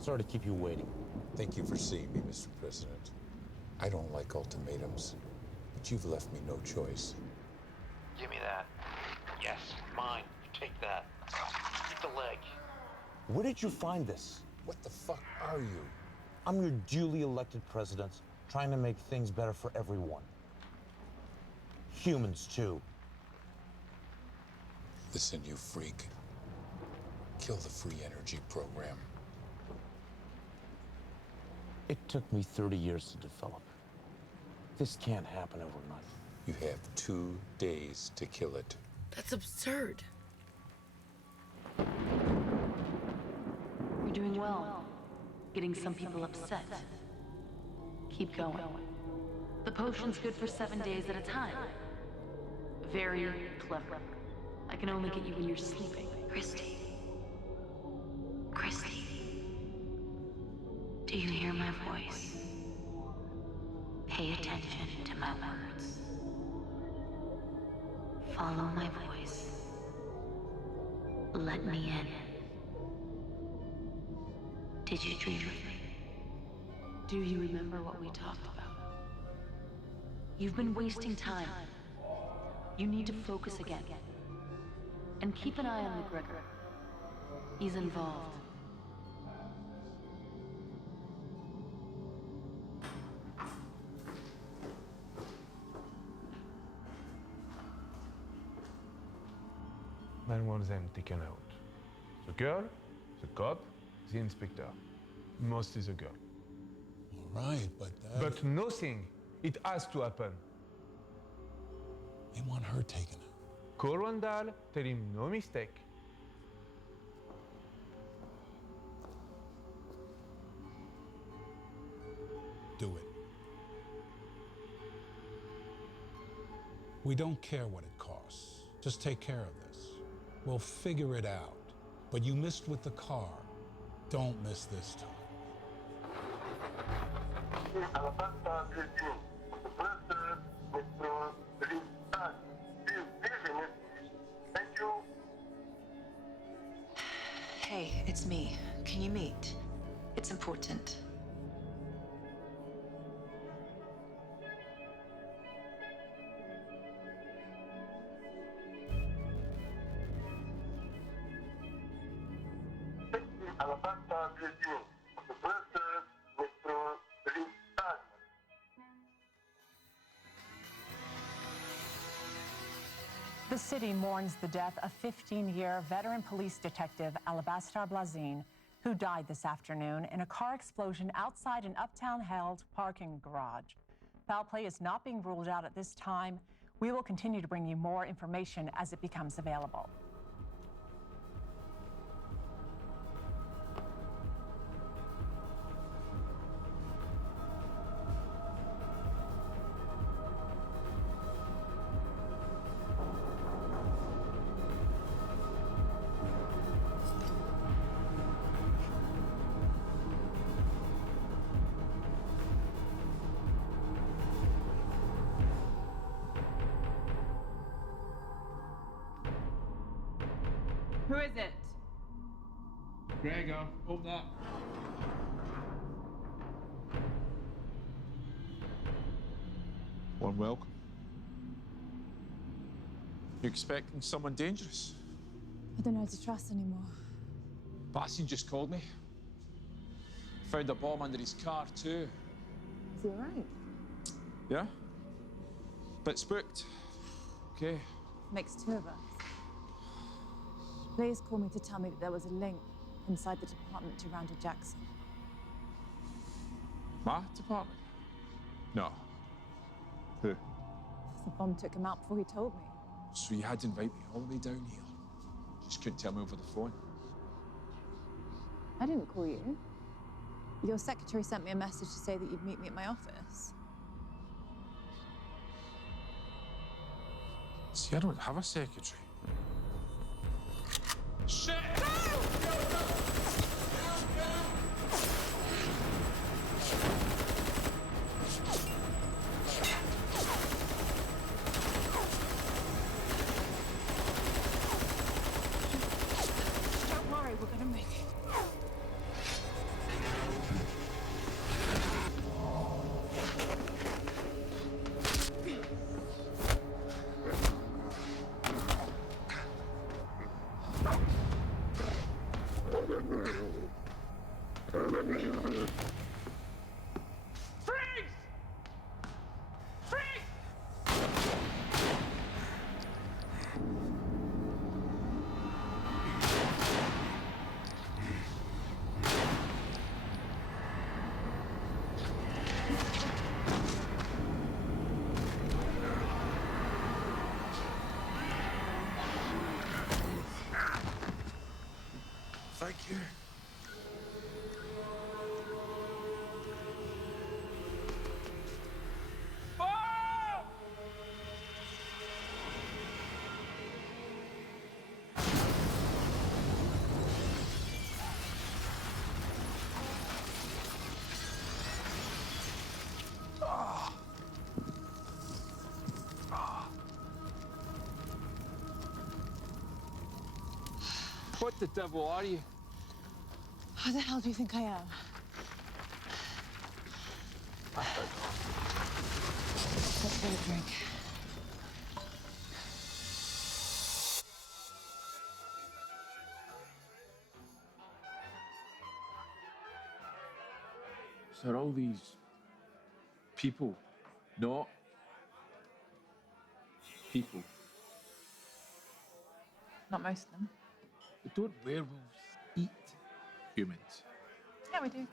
Sorry to keep you waiting. Thank you for seeing me, Mr. President. I don't like ultimatums, but you've left me no choice. Give me that. Yes, mine. Take that. Keep the leg. Where did you find this? What the fuck are you? I'm your duly elected president, trying to make things better for everyone. Humans, too. Listen, you freak. Kill the free energy program. It took me 30 years to develop. This can't happen overnight. You have 2 days to kill it. That's absurd. You're doing well. Getting some people upset. Keep going. The potion's good for 7 days at a time. Very clever. I can only get you when you're sleeping. Christy. Christy. Do you hear my voice? Pay attention to my words. Follow my voice. Let me in. Did you dream of me? Do you remember what we talked about? You've been wasting time. You need to focus again. And keep an eye on McGregor. He's involved. Man wants them taken out. The girl, the cop, the inspector. Mostly the girl. All right, but But nothing It has to happen. They want her taken out. Call Randall, tell him no mistake. Do it. We don't care what it costs. Just take care of this. We'll figure it out. But you missed with the car. Don't miss this time. Hey, it's me. Can you meet? It's important. The city mourns the death of 15-year veteran police detective Alabaster Blazin, who died this afternoon in a car explosion outside an uptown held parking garage. Foul play is not being ruled out at this time. We will continue to bring you more information as it becomes available. Who is it? Gregor, open up. Warm welcome. You expecting someone dangerous? I don't know how to trust anymore. Bastian just called me. Found a bomb under his car, too. Is he all right? Yeah? Bit spooked. Okay. Makes two of us. Blaze called me to tell me that there was a link inside the department to Randall Jackson. My department? No. Who? The bomb took him out before he told me. So you had to invite me all the way down here. Just couldn't tell me over the phone. I didn't call you. Your secretary sent me a message to say that you'd meet me at my office. See, I don't have a secretary. Shit! Don't worry, we're gonna make it. Thank you. What the devil are you? Who the hell do you think I am? Let's get a drink. So are all these people not people? Not most of them. But don't werewolves eat humans? Yeah, we do.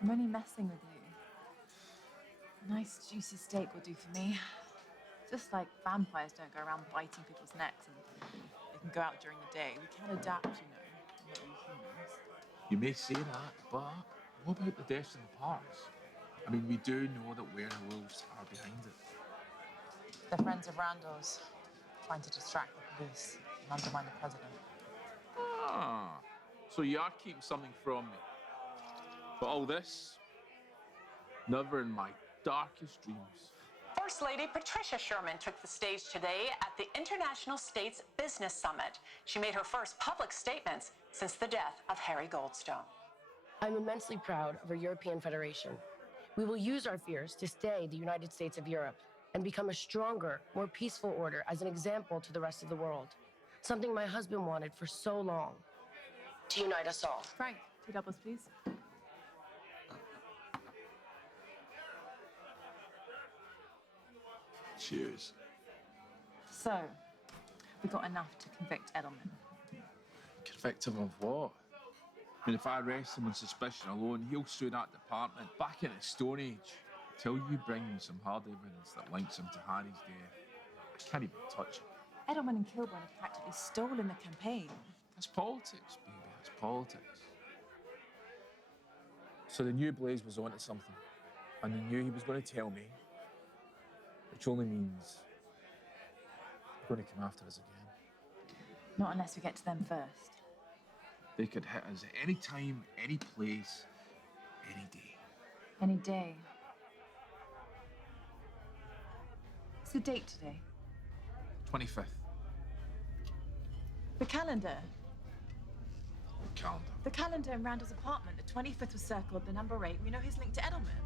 I'm only messing with you. Nice juicy steak will do for me. Just like vampires don't go around biting people's necks and they can go out during the day. We can adapt, you know, like we humans. You may say that, but what about the deaths in the parks? I mean, we do know that werewolves are behind it. They're friends of Randall's, trying to distract the police and undermine the president. Ah, so you are keeping something from me. But all this, never in my darkest dreams. First Lady Patricia Sherman took the stage today at the International States Business Summit. She made her first public statements since the death of Harry Goldstone. I'm immensely proud of our European Federation. We will use our fears to stay the United States of Europe and become a stronger, more peaceful order as an example to the rest of the world. Something my husband wanted for so long. To unite us all. Frank, 2 doubles, please. Cheers. So, we got enough to convict Edelman. Convict him of what? I mean, if I arrest him on suspicion alone, he'll sue that department back in the Stone Age. Till you bring me some hard evidence that links him to Harry's death, I can't even touch it. Edelman and Kilburn have practically stolen the campaign. That's politics, baby. That's politics. So they knew Blaze was onto something, and they knew he was going to tell me, which only means they're going to come after us again. Not unless we get to them first. They could hit us at any time, any place, any day. Any day. What's the date today? 25th. The calendar. Calendar. The calendar in Randall's apartment. The 25th was circled, the number 8. We know he's linked to Edelman.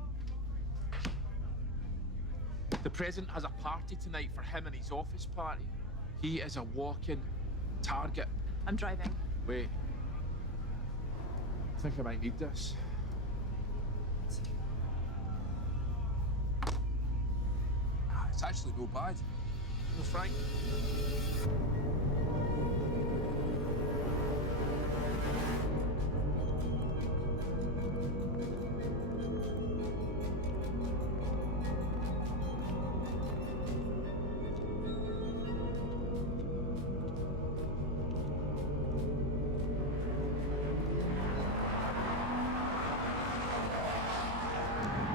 The president has a party tonight for him and his office party. He is a walking target. I'm driving. Wait. I think I might need this. It's actually no bad. No, Frank.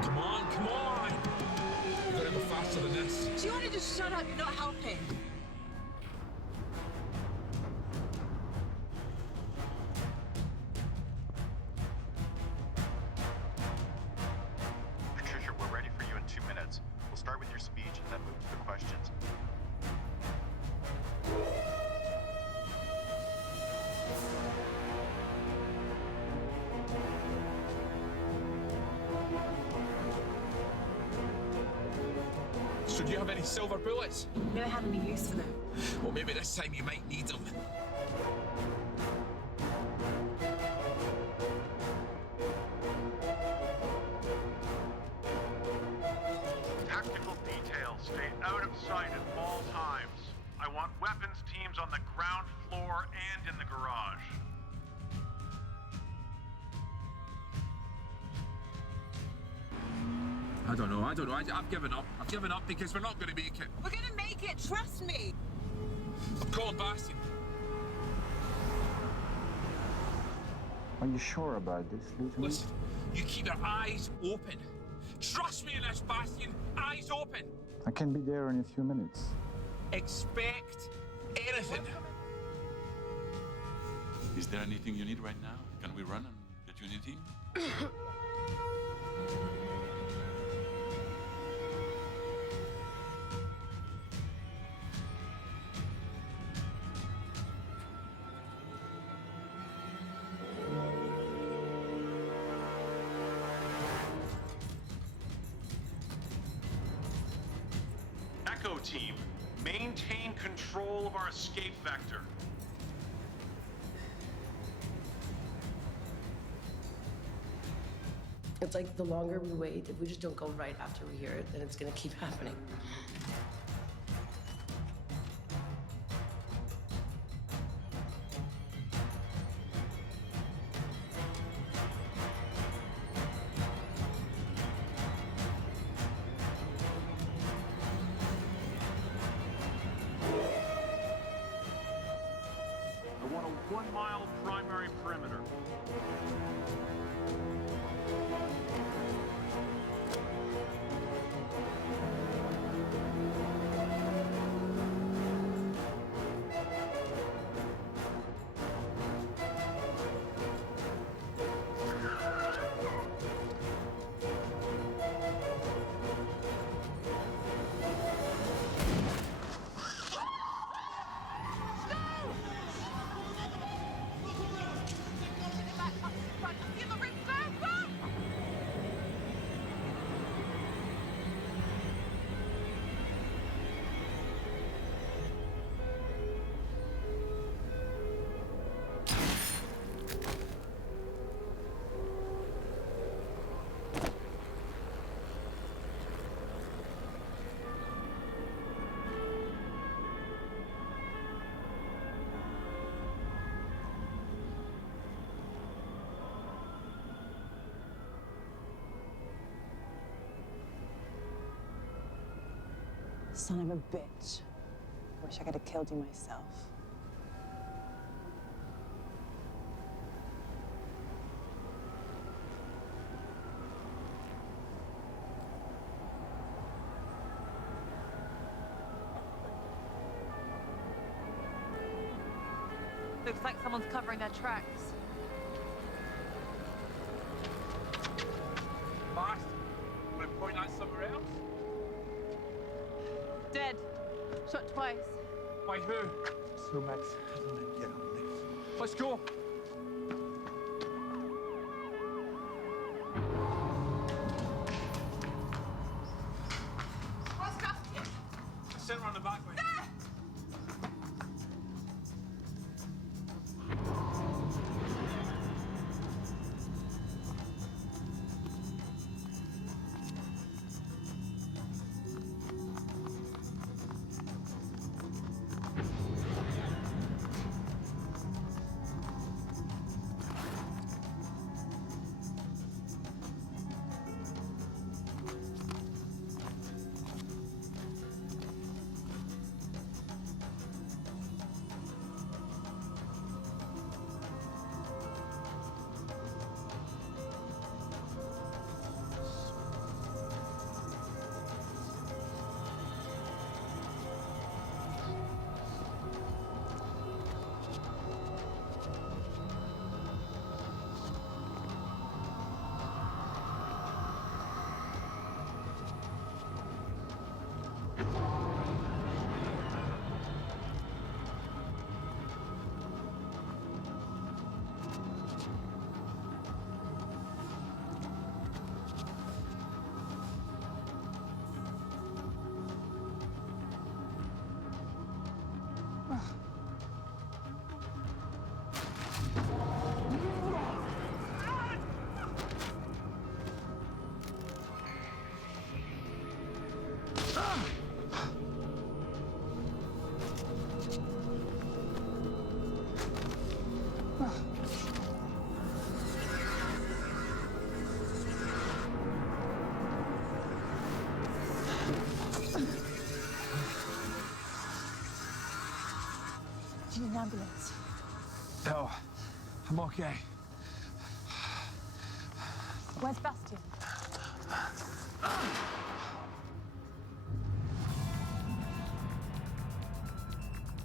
Come on! We've got to go faster than this. Do you want to just shut up? You're not helping. Patricia, we're ready for you in 2 minutes. We'll start with your speech and then move to the questions. So do you have any silver bullets? Never had any use for them. Well, maybe this time you might need them. Tactical details stay out of sight at all times. I want weapons teams on the ground floor and in the garage. I don't know. I've given up. I've given up because we're not going to make it. We're going to make it, trust me. I'm calling Bastian. Are you sure about this, Lieutenant? Listen, you keep your eyes open. Trust me in this, Bastian. Eyes open. I can be there in a few minutes. Expect anything. Is there anything you need right now? Can we run and get you anything? Echo team, maintain control of our escape vector. It's like the longer we wait, if we just don't go right after we hear it, then it's gonna keep happening. want a 1-mile primary perimeter. Son of a bitch. Wish I could have killed you myself. Looks like someone's covering their tracks. Max, want to point out somewhere else? Dead. Shot twice. By who? So Max has a man get on the lift. Let's go. What's Bastian? Send her on the back way. Do you need an ambulance? No, I'm okay. Where's Bastian?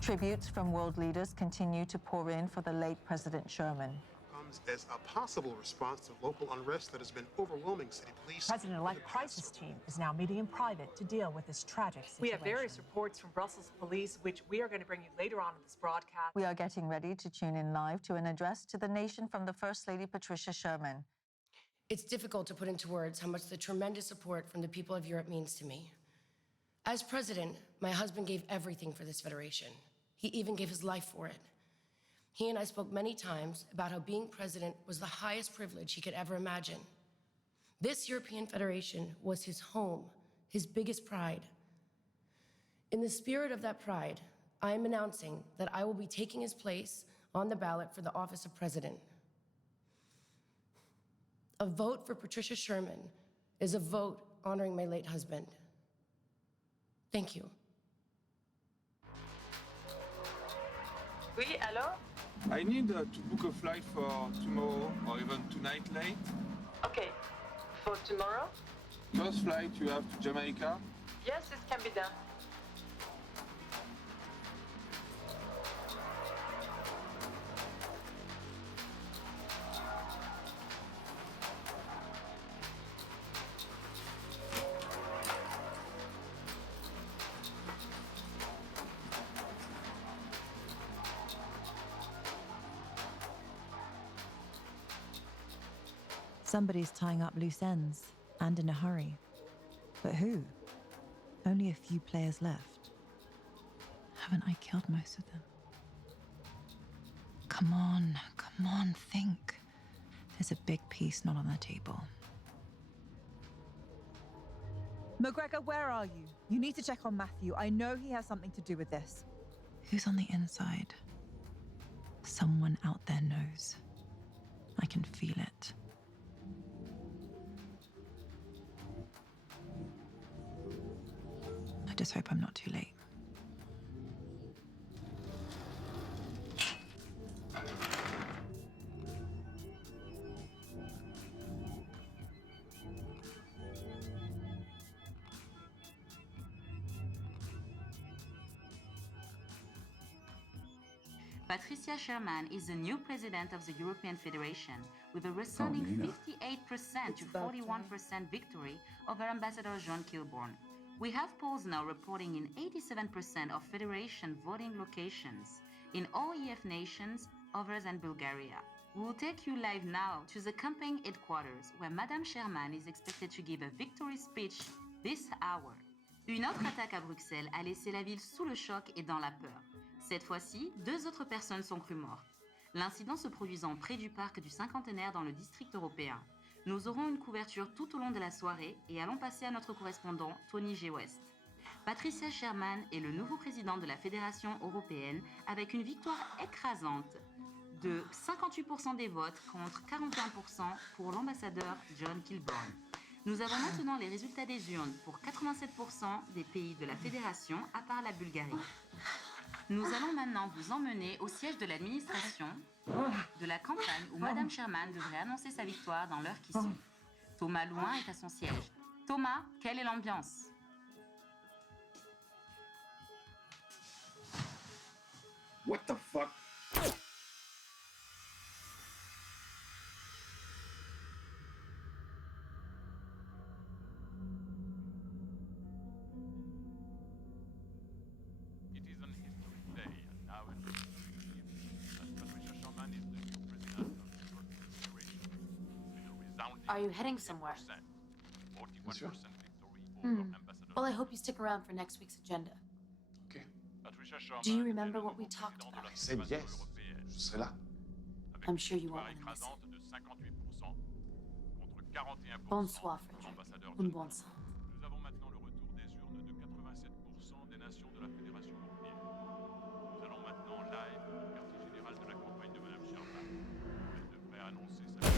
Tributes from world leaders continue to pour in for the late President Sherman. Comes as a possible response to local unrest that has been overwhelming city police. President-elect crisis team is now meeting in private to deal with this tragic situation. We have various reports from Brussels police, which we are going to bring you later on in this broadcast. We are getting ready to tune in live to an address to the nation from the First Lady Patricia Sherman. It's difficult to put into words how much the tremendous support from the people of Europe means to me. As president, my husband gave everything for this federation. He even gave his life for it. He and I spoke many times about how being president was the highest privilege he could ever imagine. This European Federation was his home, his biggest pride. In the spirit of that pride, I am announcing that I will be taking his place on the ballot for the office of president. A vote for Patricia Sherman is a vote honoring my late husband. Thank you. Oui, allô? I need to book a flight for tomorrow or even tonight late. Okay. For tomorrow? First flight you have to Jamaica. Yes, this can be done. Somebody's tying up loose ends, and in a hurry. But who? Only a few players left. Haven't I killed most of them? Come on, think. There's a big piece not on the table. McGregor, where are you? You need to check on Matthew. I know he has something to do with this. Who's on the inside? Someone out there knows. I can feel it. I just hope I'm not too late. Patricia Sherman is the new president of the European Federation, with a resounding 58% to 41% victory over Ambassador John Kilbourne. We have polls now reporting in 87% of Federation voting locations in all EF nations other than Bulgaria. We will take you live now to the campaign headquarters, where Madame Sherman is expected to give a victory speech this hour. Une autre attaque à Bruxelles a laissé la ville sous le choc et dans la peur. Cette fois-ci, 2 autres personnes sont crues mortes. L'incident se produisant près du parc du Cinquantenaire dans le district européen. Nous aurons une couverture tout au long de la soirée et allons passer à notre correspondant Tony G. West. Patricia Sherman est le nouveau président de la Fédération européenne avec une victoire écrasante de 58% des votes contre 41% pour l'ambassadeur John Kilbourne. Nous avons maintenant les résultats des urnes pour 87% des pays de la Fédération à part la Bulgarie. Nous allons maintenant vous emmener au siège de l'administration de la campagne où Madame Sherman devrait annoncer sa victoire dans l'heure qui suit. Thomas Louin est à son siège. Thomas, quelle est l'ambiance? What the fuck? Are you heading somewhere? Sure. Well, I hope you stick around for next week's agenda. Okay. Do you remember what we talked about? I said yes. Je serai là. I'm sure you won't want to miss it. Bonsoir, Frederick. Une bonne santé. Nous avons maintenant le retour des urnes de 87% des nations de la Fédération européenne. Nous allons maintenant live au quartier général de la campagne de Madame Sherman. Elle devrait annoncer sa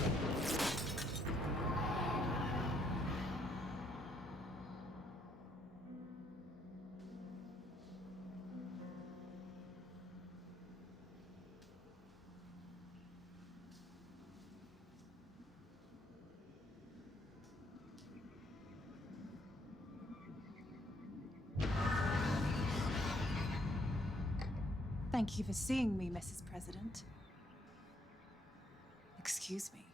Thank you for seeing me, Mrs. President. Excuse me,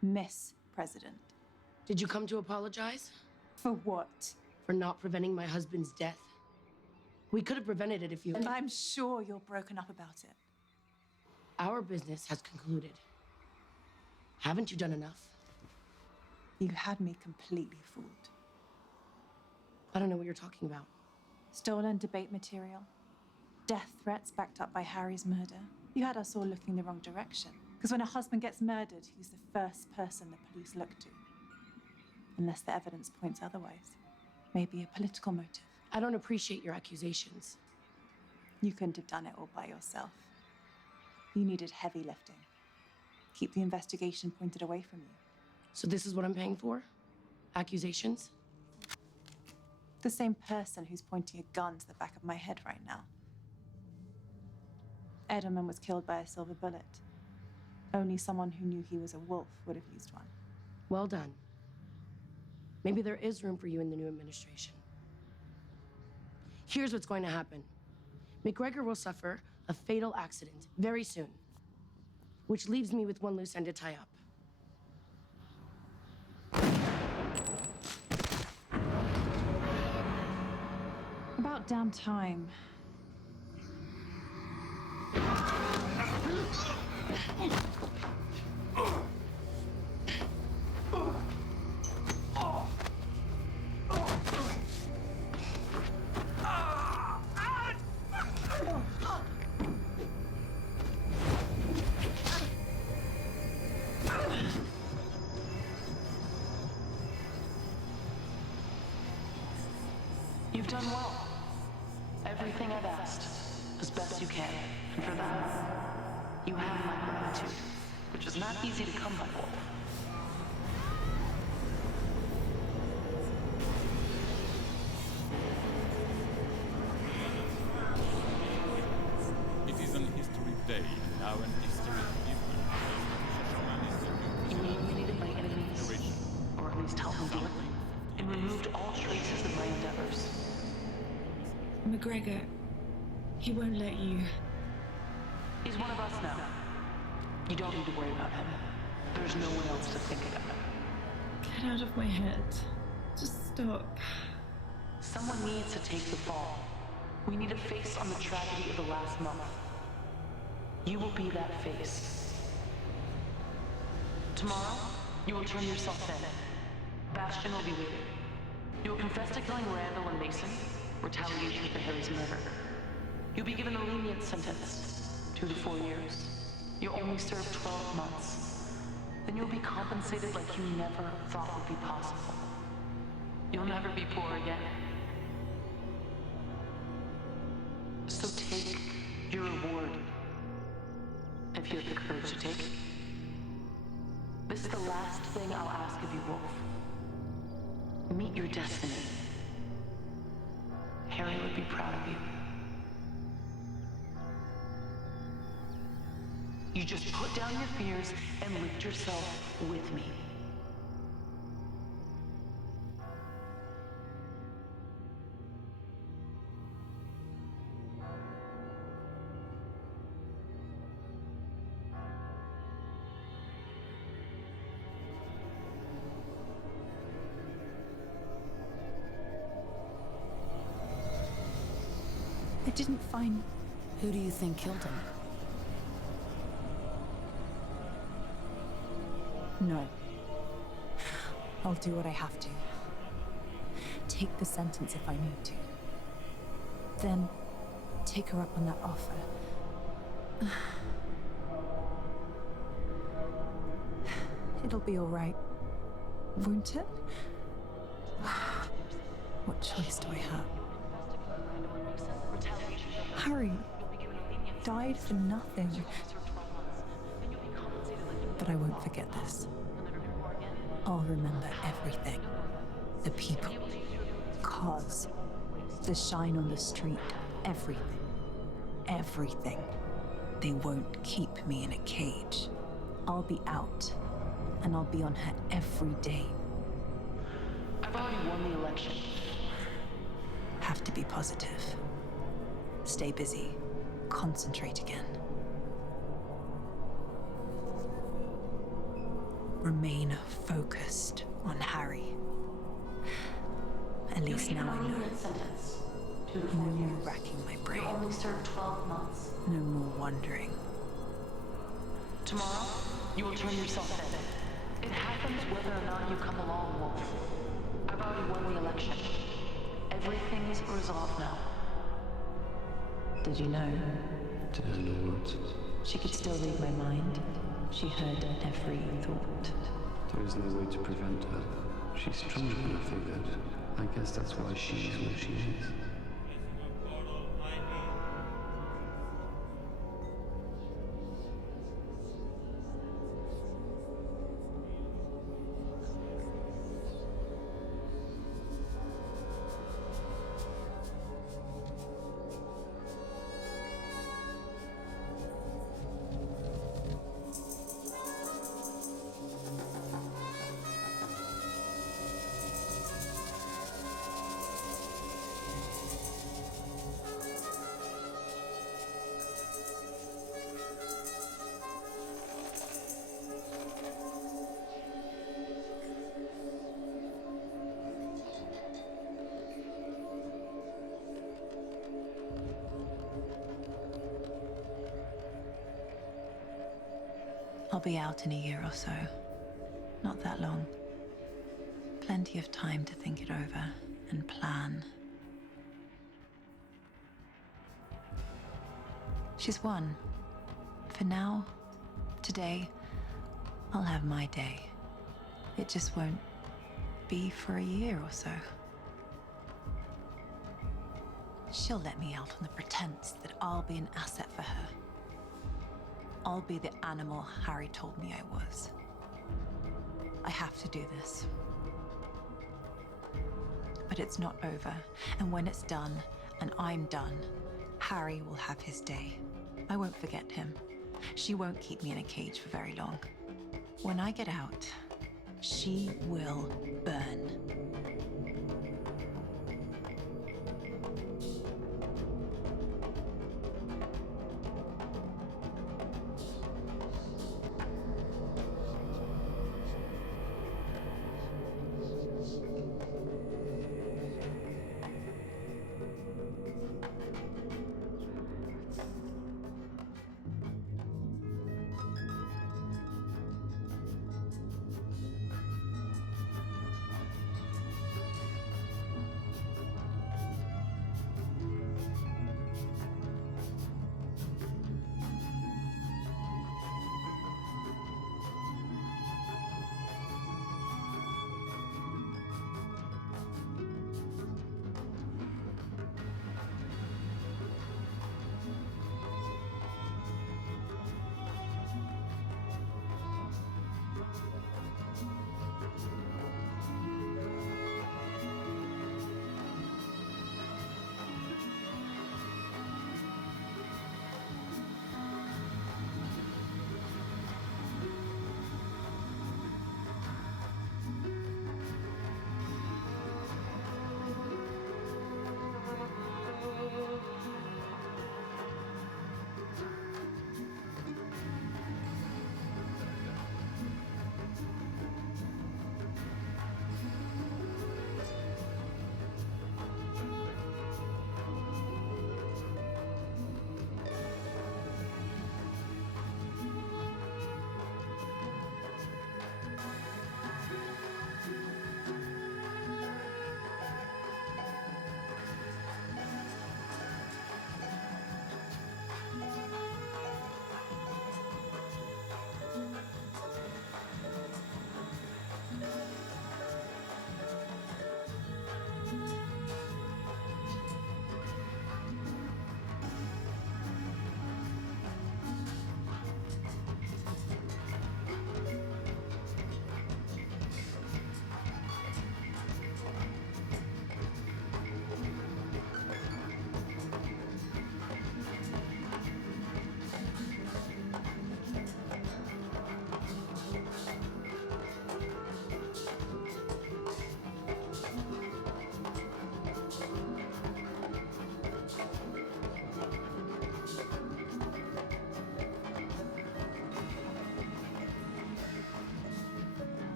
Miss President. Did you come to apologize? For what? For not preventing my husband's death. We could have prevented it if you... And I'm sure you're broken up about it. Our business has concluded. Haven't you done enough? You had me completely fooled. I don't know what you're talking about. Stolen debate material. Death threats backed up by Harry's murder. You had us all looking the wrong direction. Because when a husband gets murdered, he's the first person the police look to. Unless the evidence points otherwise. Maybe a political motive. I don't appreciate your accusations. You couldn't have done it all by yourself. You needed heavy lifting. Keep the investigation pointed away from you. So this is what I'm paying for? Accusations? The same person who's pointing a gun to the back of my head right now. Edelman was killed by a silver bullet. Only someone who knew he was a wolf would have used one. Well done. Maybe there is room for you in the new administration. Here's what's going to happen. McGregor will suffer a fatal accident very soon, which leaves me with one loose end to tie up. About damn time. You've done well. Everything I've asked, as best you can. And for that, you have my gratitude, which is not easy to come by, Wolf. It is an history day, now an history evening. You eliminated my enemies, or at least helped me do it, and removed all traces of my endeavors. McGregor, he won't let you. He's one of us now. You don't need to worry about him. There's no one else to think about. Get out of my head. Just stop. Someone needs to take the fall. We need a face on the tragedy of the last month. You will be that face. Tomorrow, you will turn yourself in. Bastion will be waiting. You will confess to killing Randall and Mason, retaliation for Harry's murder. You'll be given a lenient sentence, 2 to 4 years. You'll only serve 12 months. Then you'll be compensated like you never thought would be possible. You'll never be poor again. So take your reward, if you have the courage to take it. This is the last thing I'll ask of you, Wolf. Meet your destiny. Harry would be proud of you. You just put down your fears and lift yourself with me. I didn't find... Who do you think killed him? No. I'll do what I have to. Take the sentence if I need to. Then take her up on that offer. It'll be all right, won't it? What choice do I have? Harry died for nothing. But I won't forget this. I'll remember everything. The people, cars, the shine on the street, everything. Everything. They won't keep me in a cage. I'll be out, and I'll be on her every day. I've already won the election. Have to be positive. Stay busy. Concentrate again. Remain focused on Harry. At least now I know. No more racking my brain. You only served 12 months. No more wondering. Tomorrow, you will turn yourself in. It happens whether or not you come along, Wolf. I've already won the election. Everything's resolved now. Did you know? Did I know what? She could still read my mind. She heard every thought. There is no way to prevent her. She's stronger than I figured. I guess that's why she is where she is. I'll be out in a year or so. Not that long. Plenty of time to think it over and plan. She's won. For now, today, I'll have my day. It just won't be for a year or so. She'll let me out on the pretense that I'll be an asset for her. I'll be the animal Harry told me I was. I have to do this. But it's not over, and when it's done, and I'm done, Harry will have his day. I won't forget him. She won't keep me in a cage for very long. When I get out, she will burn.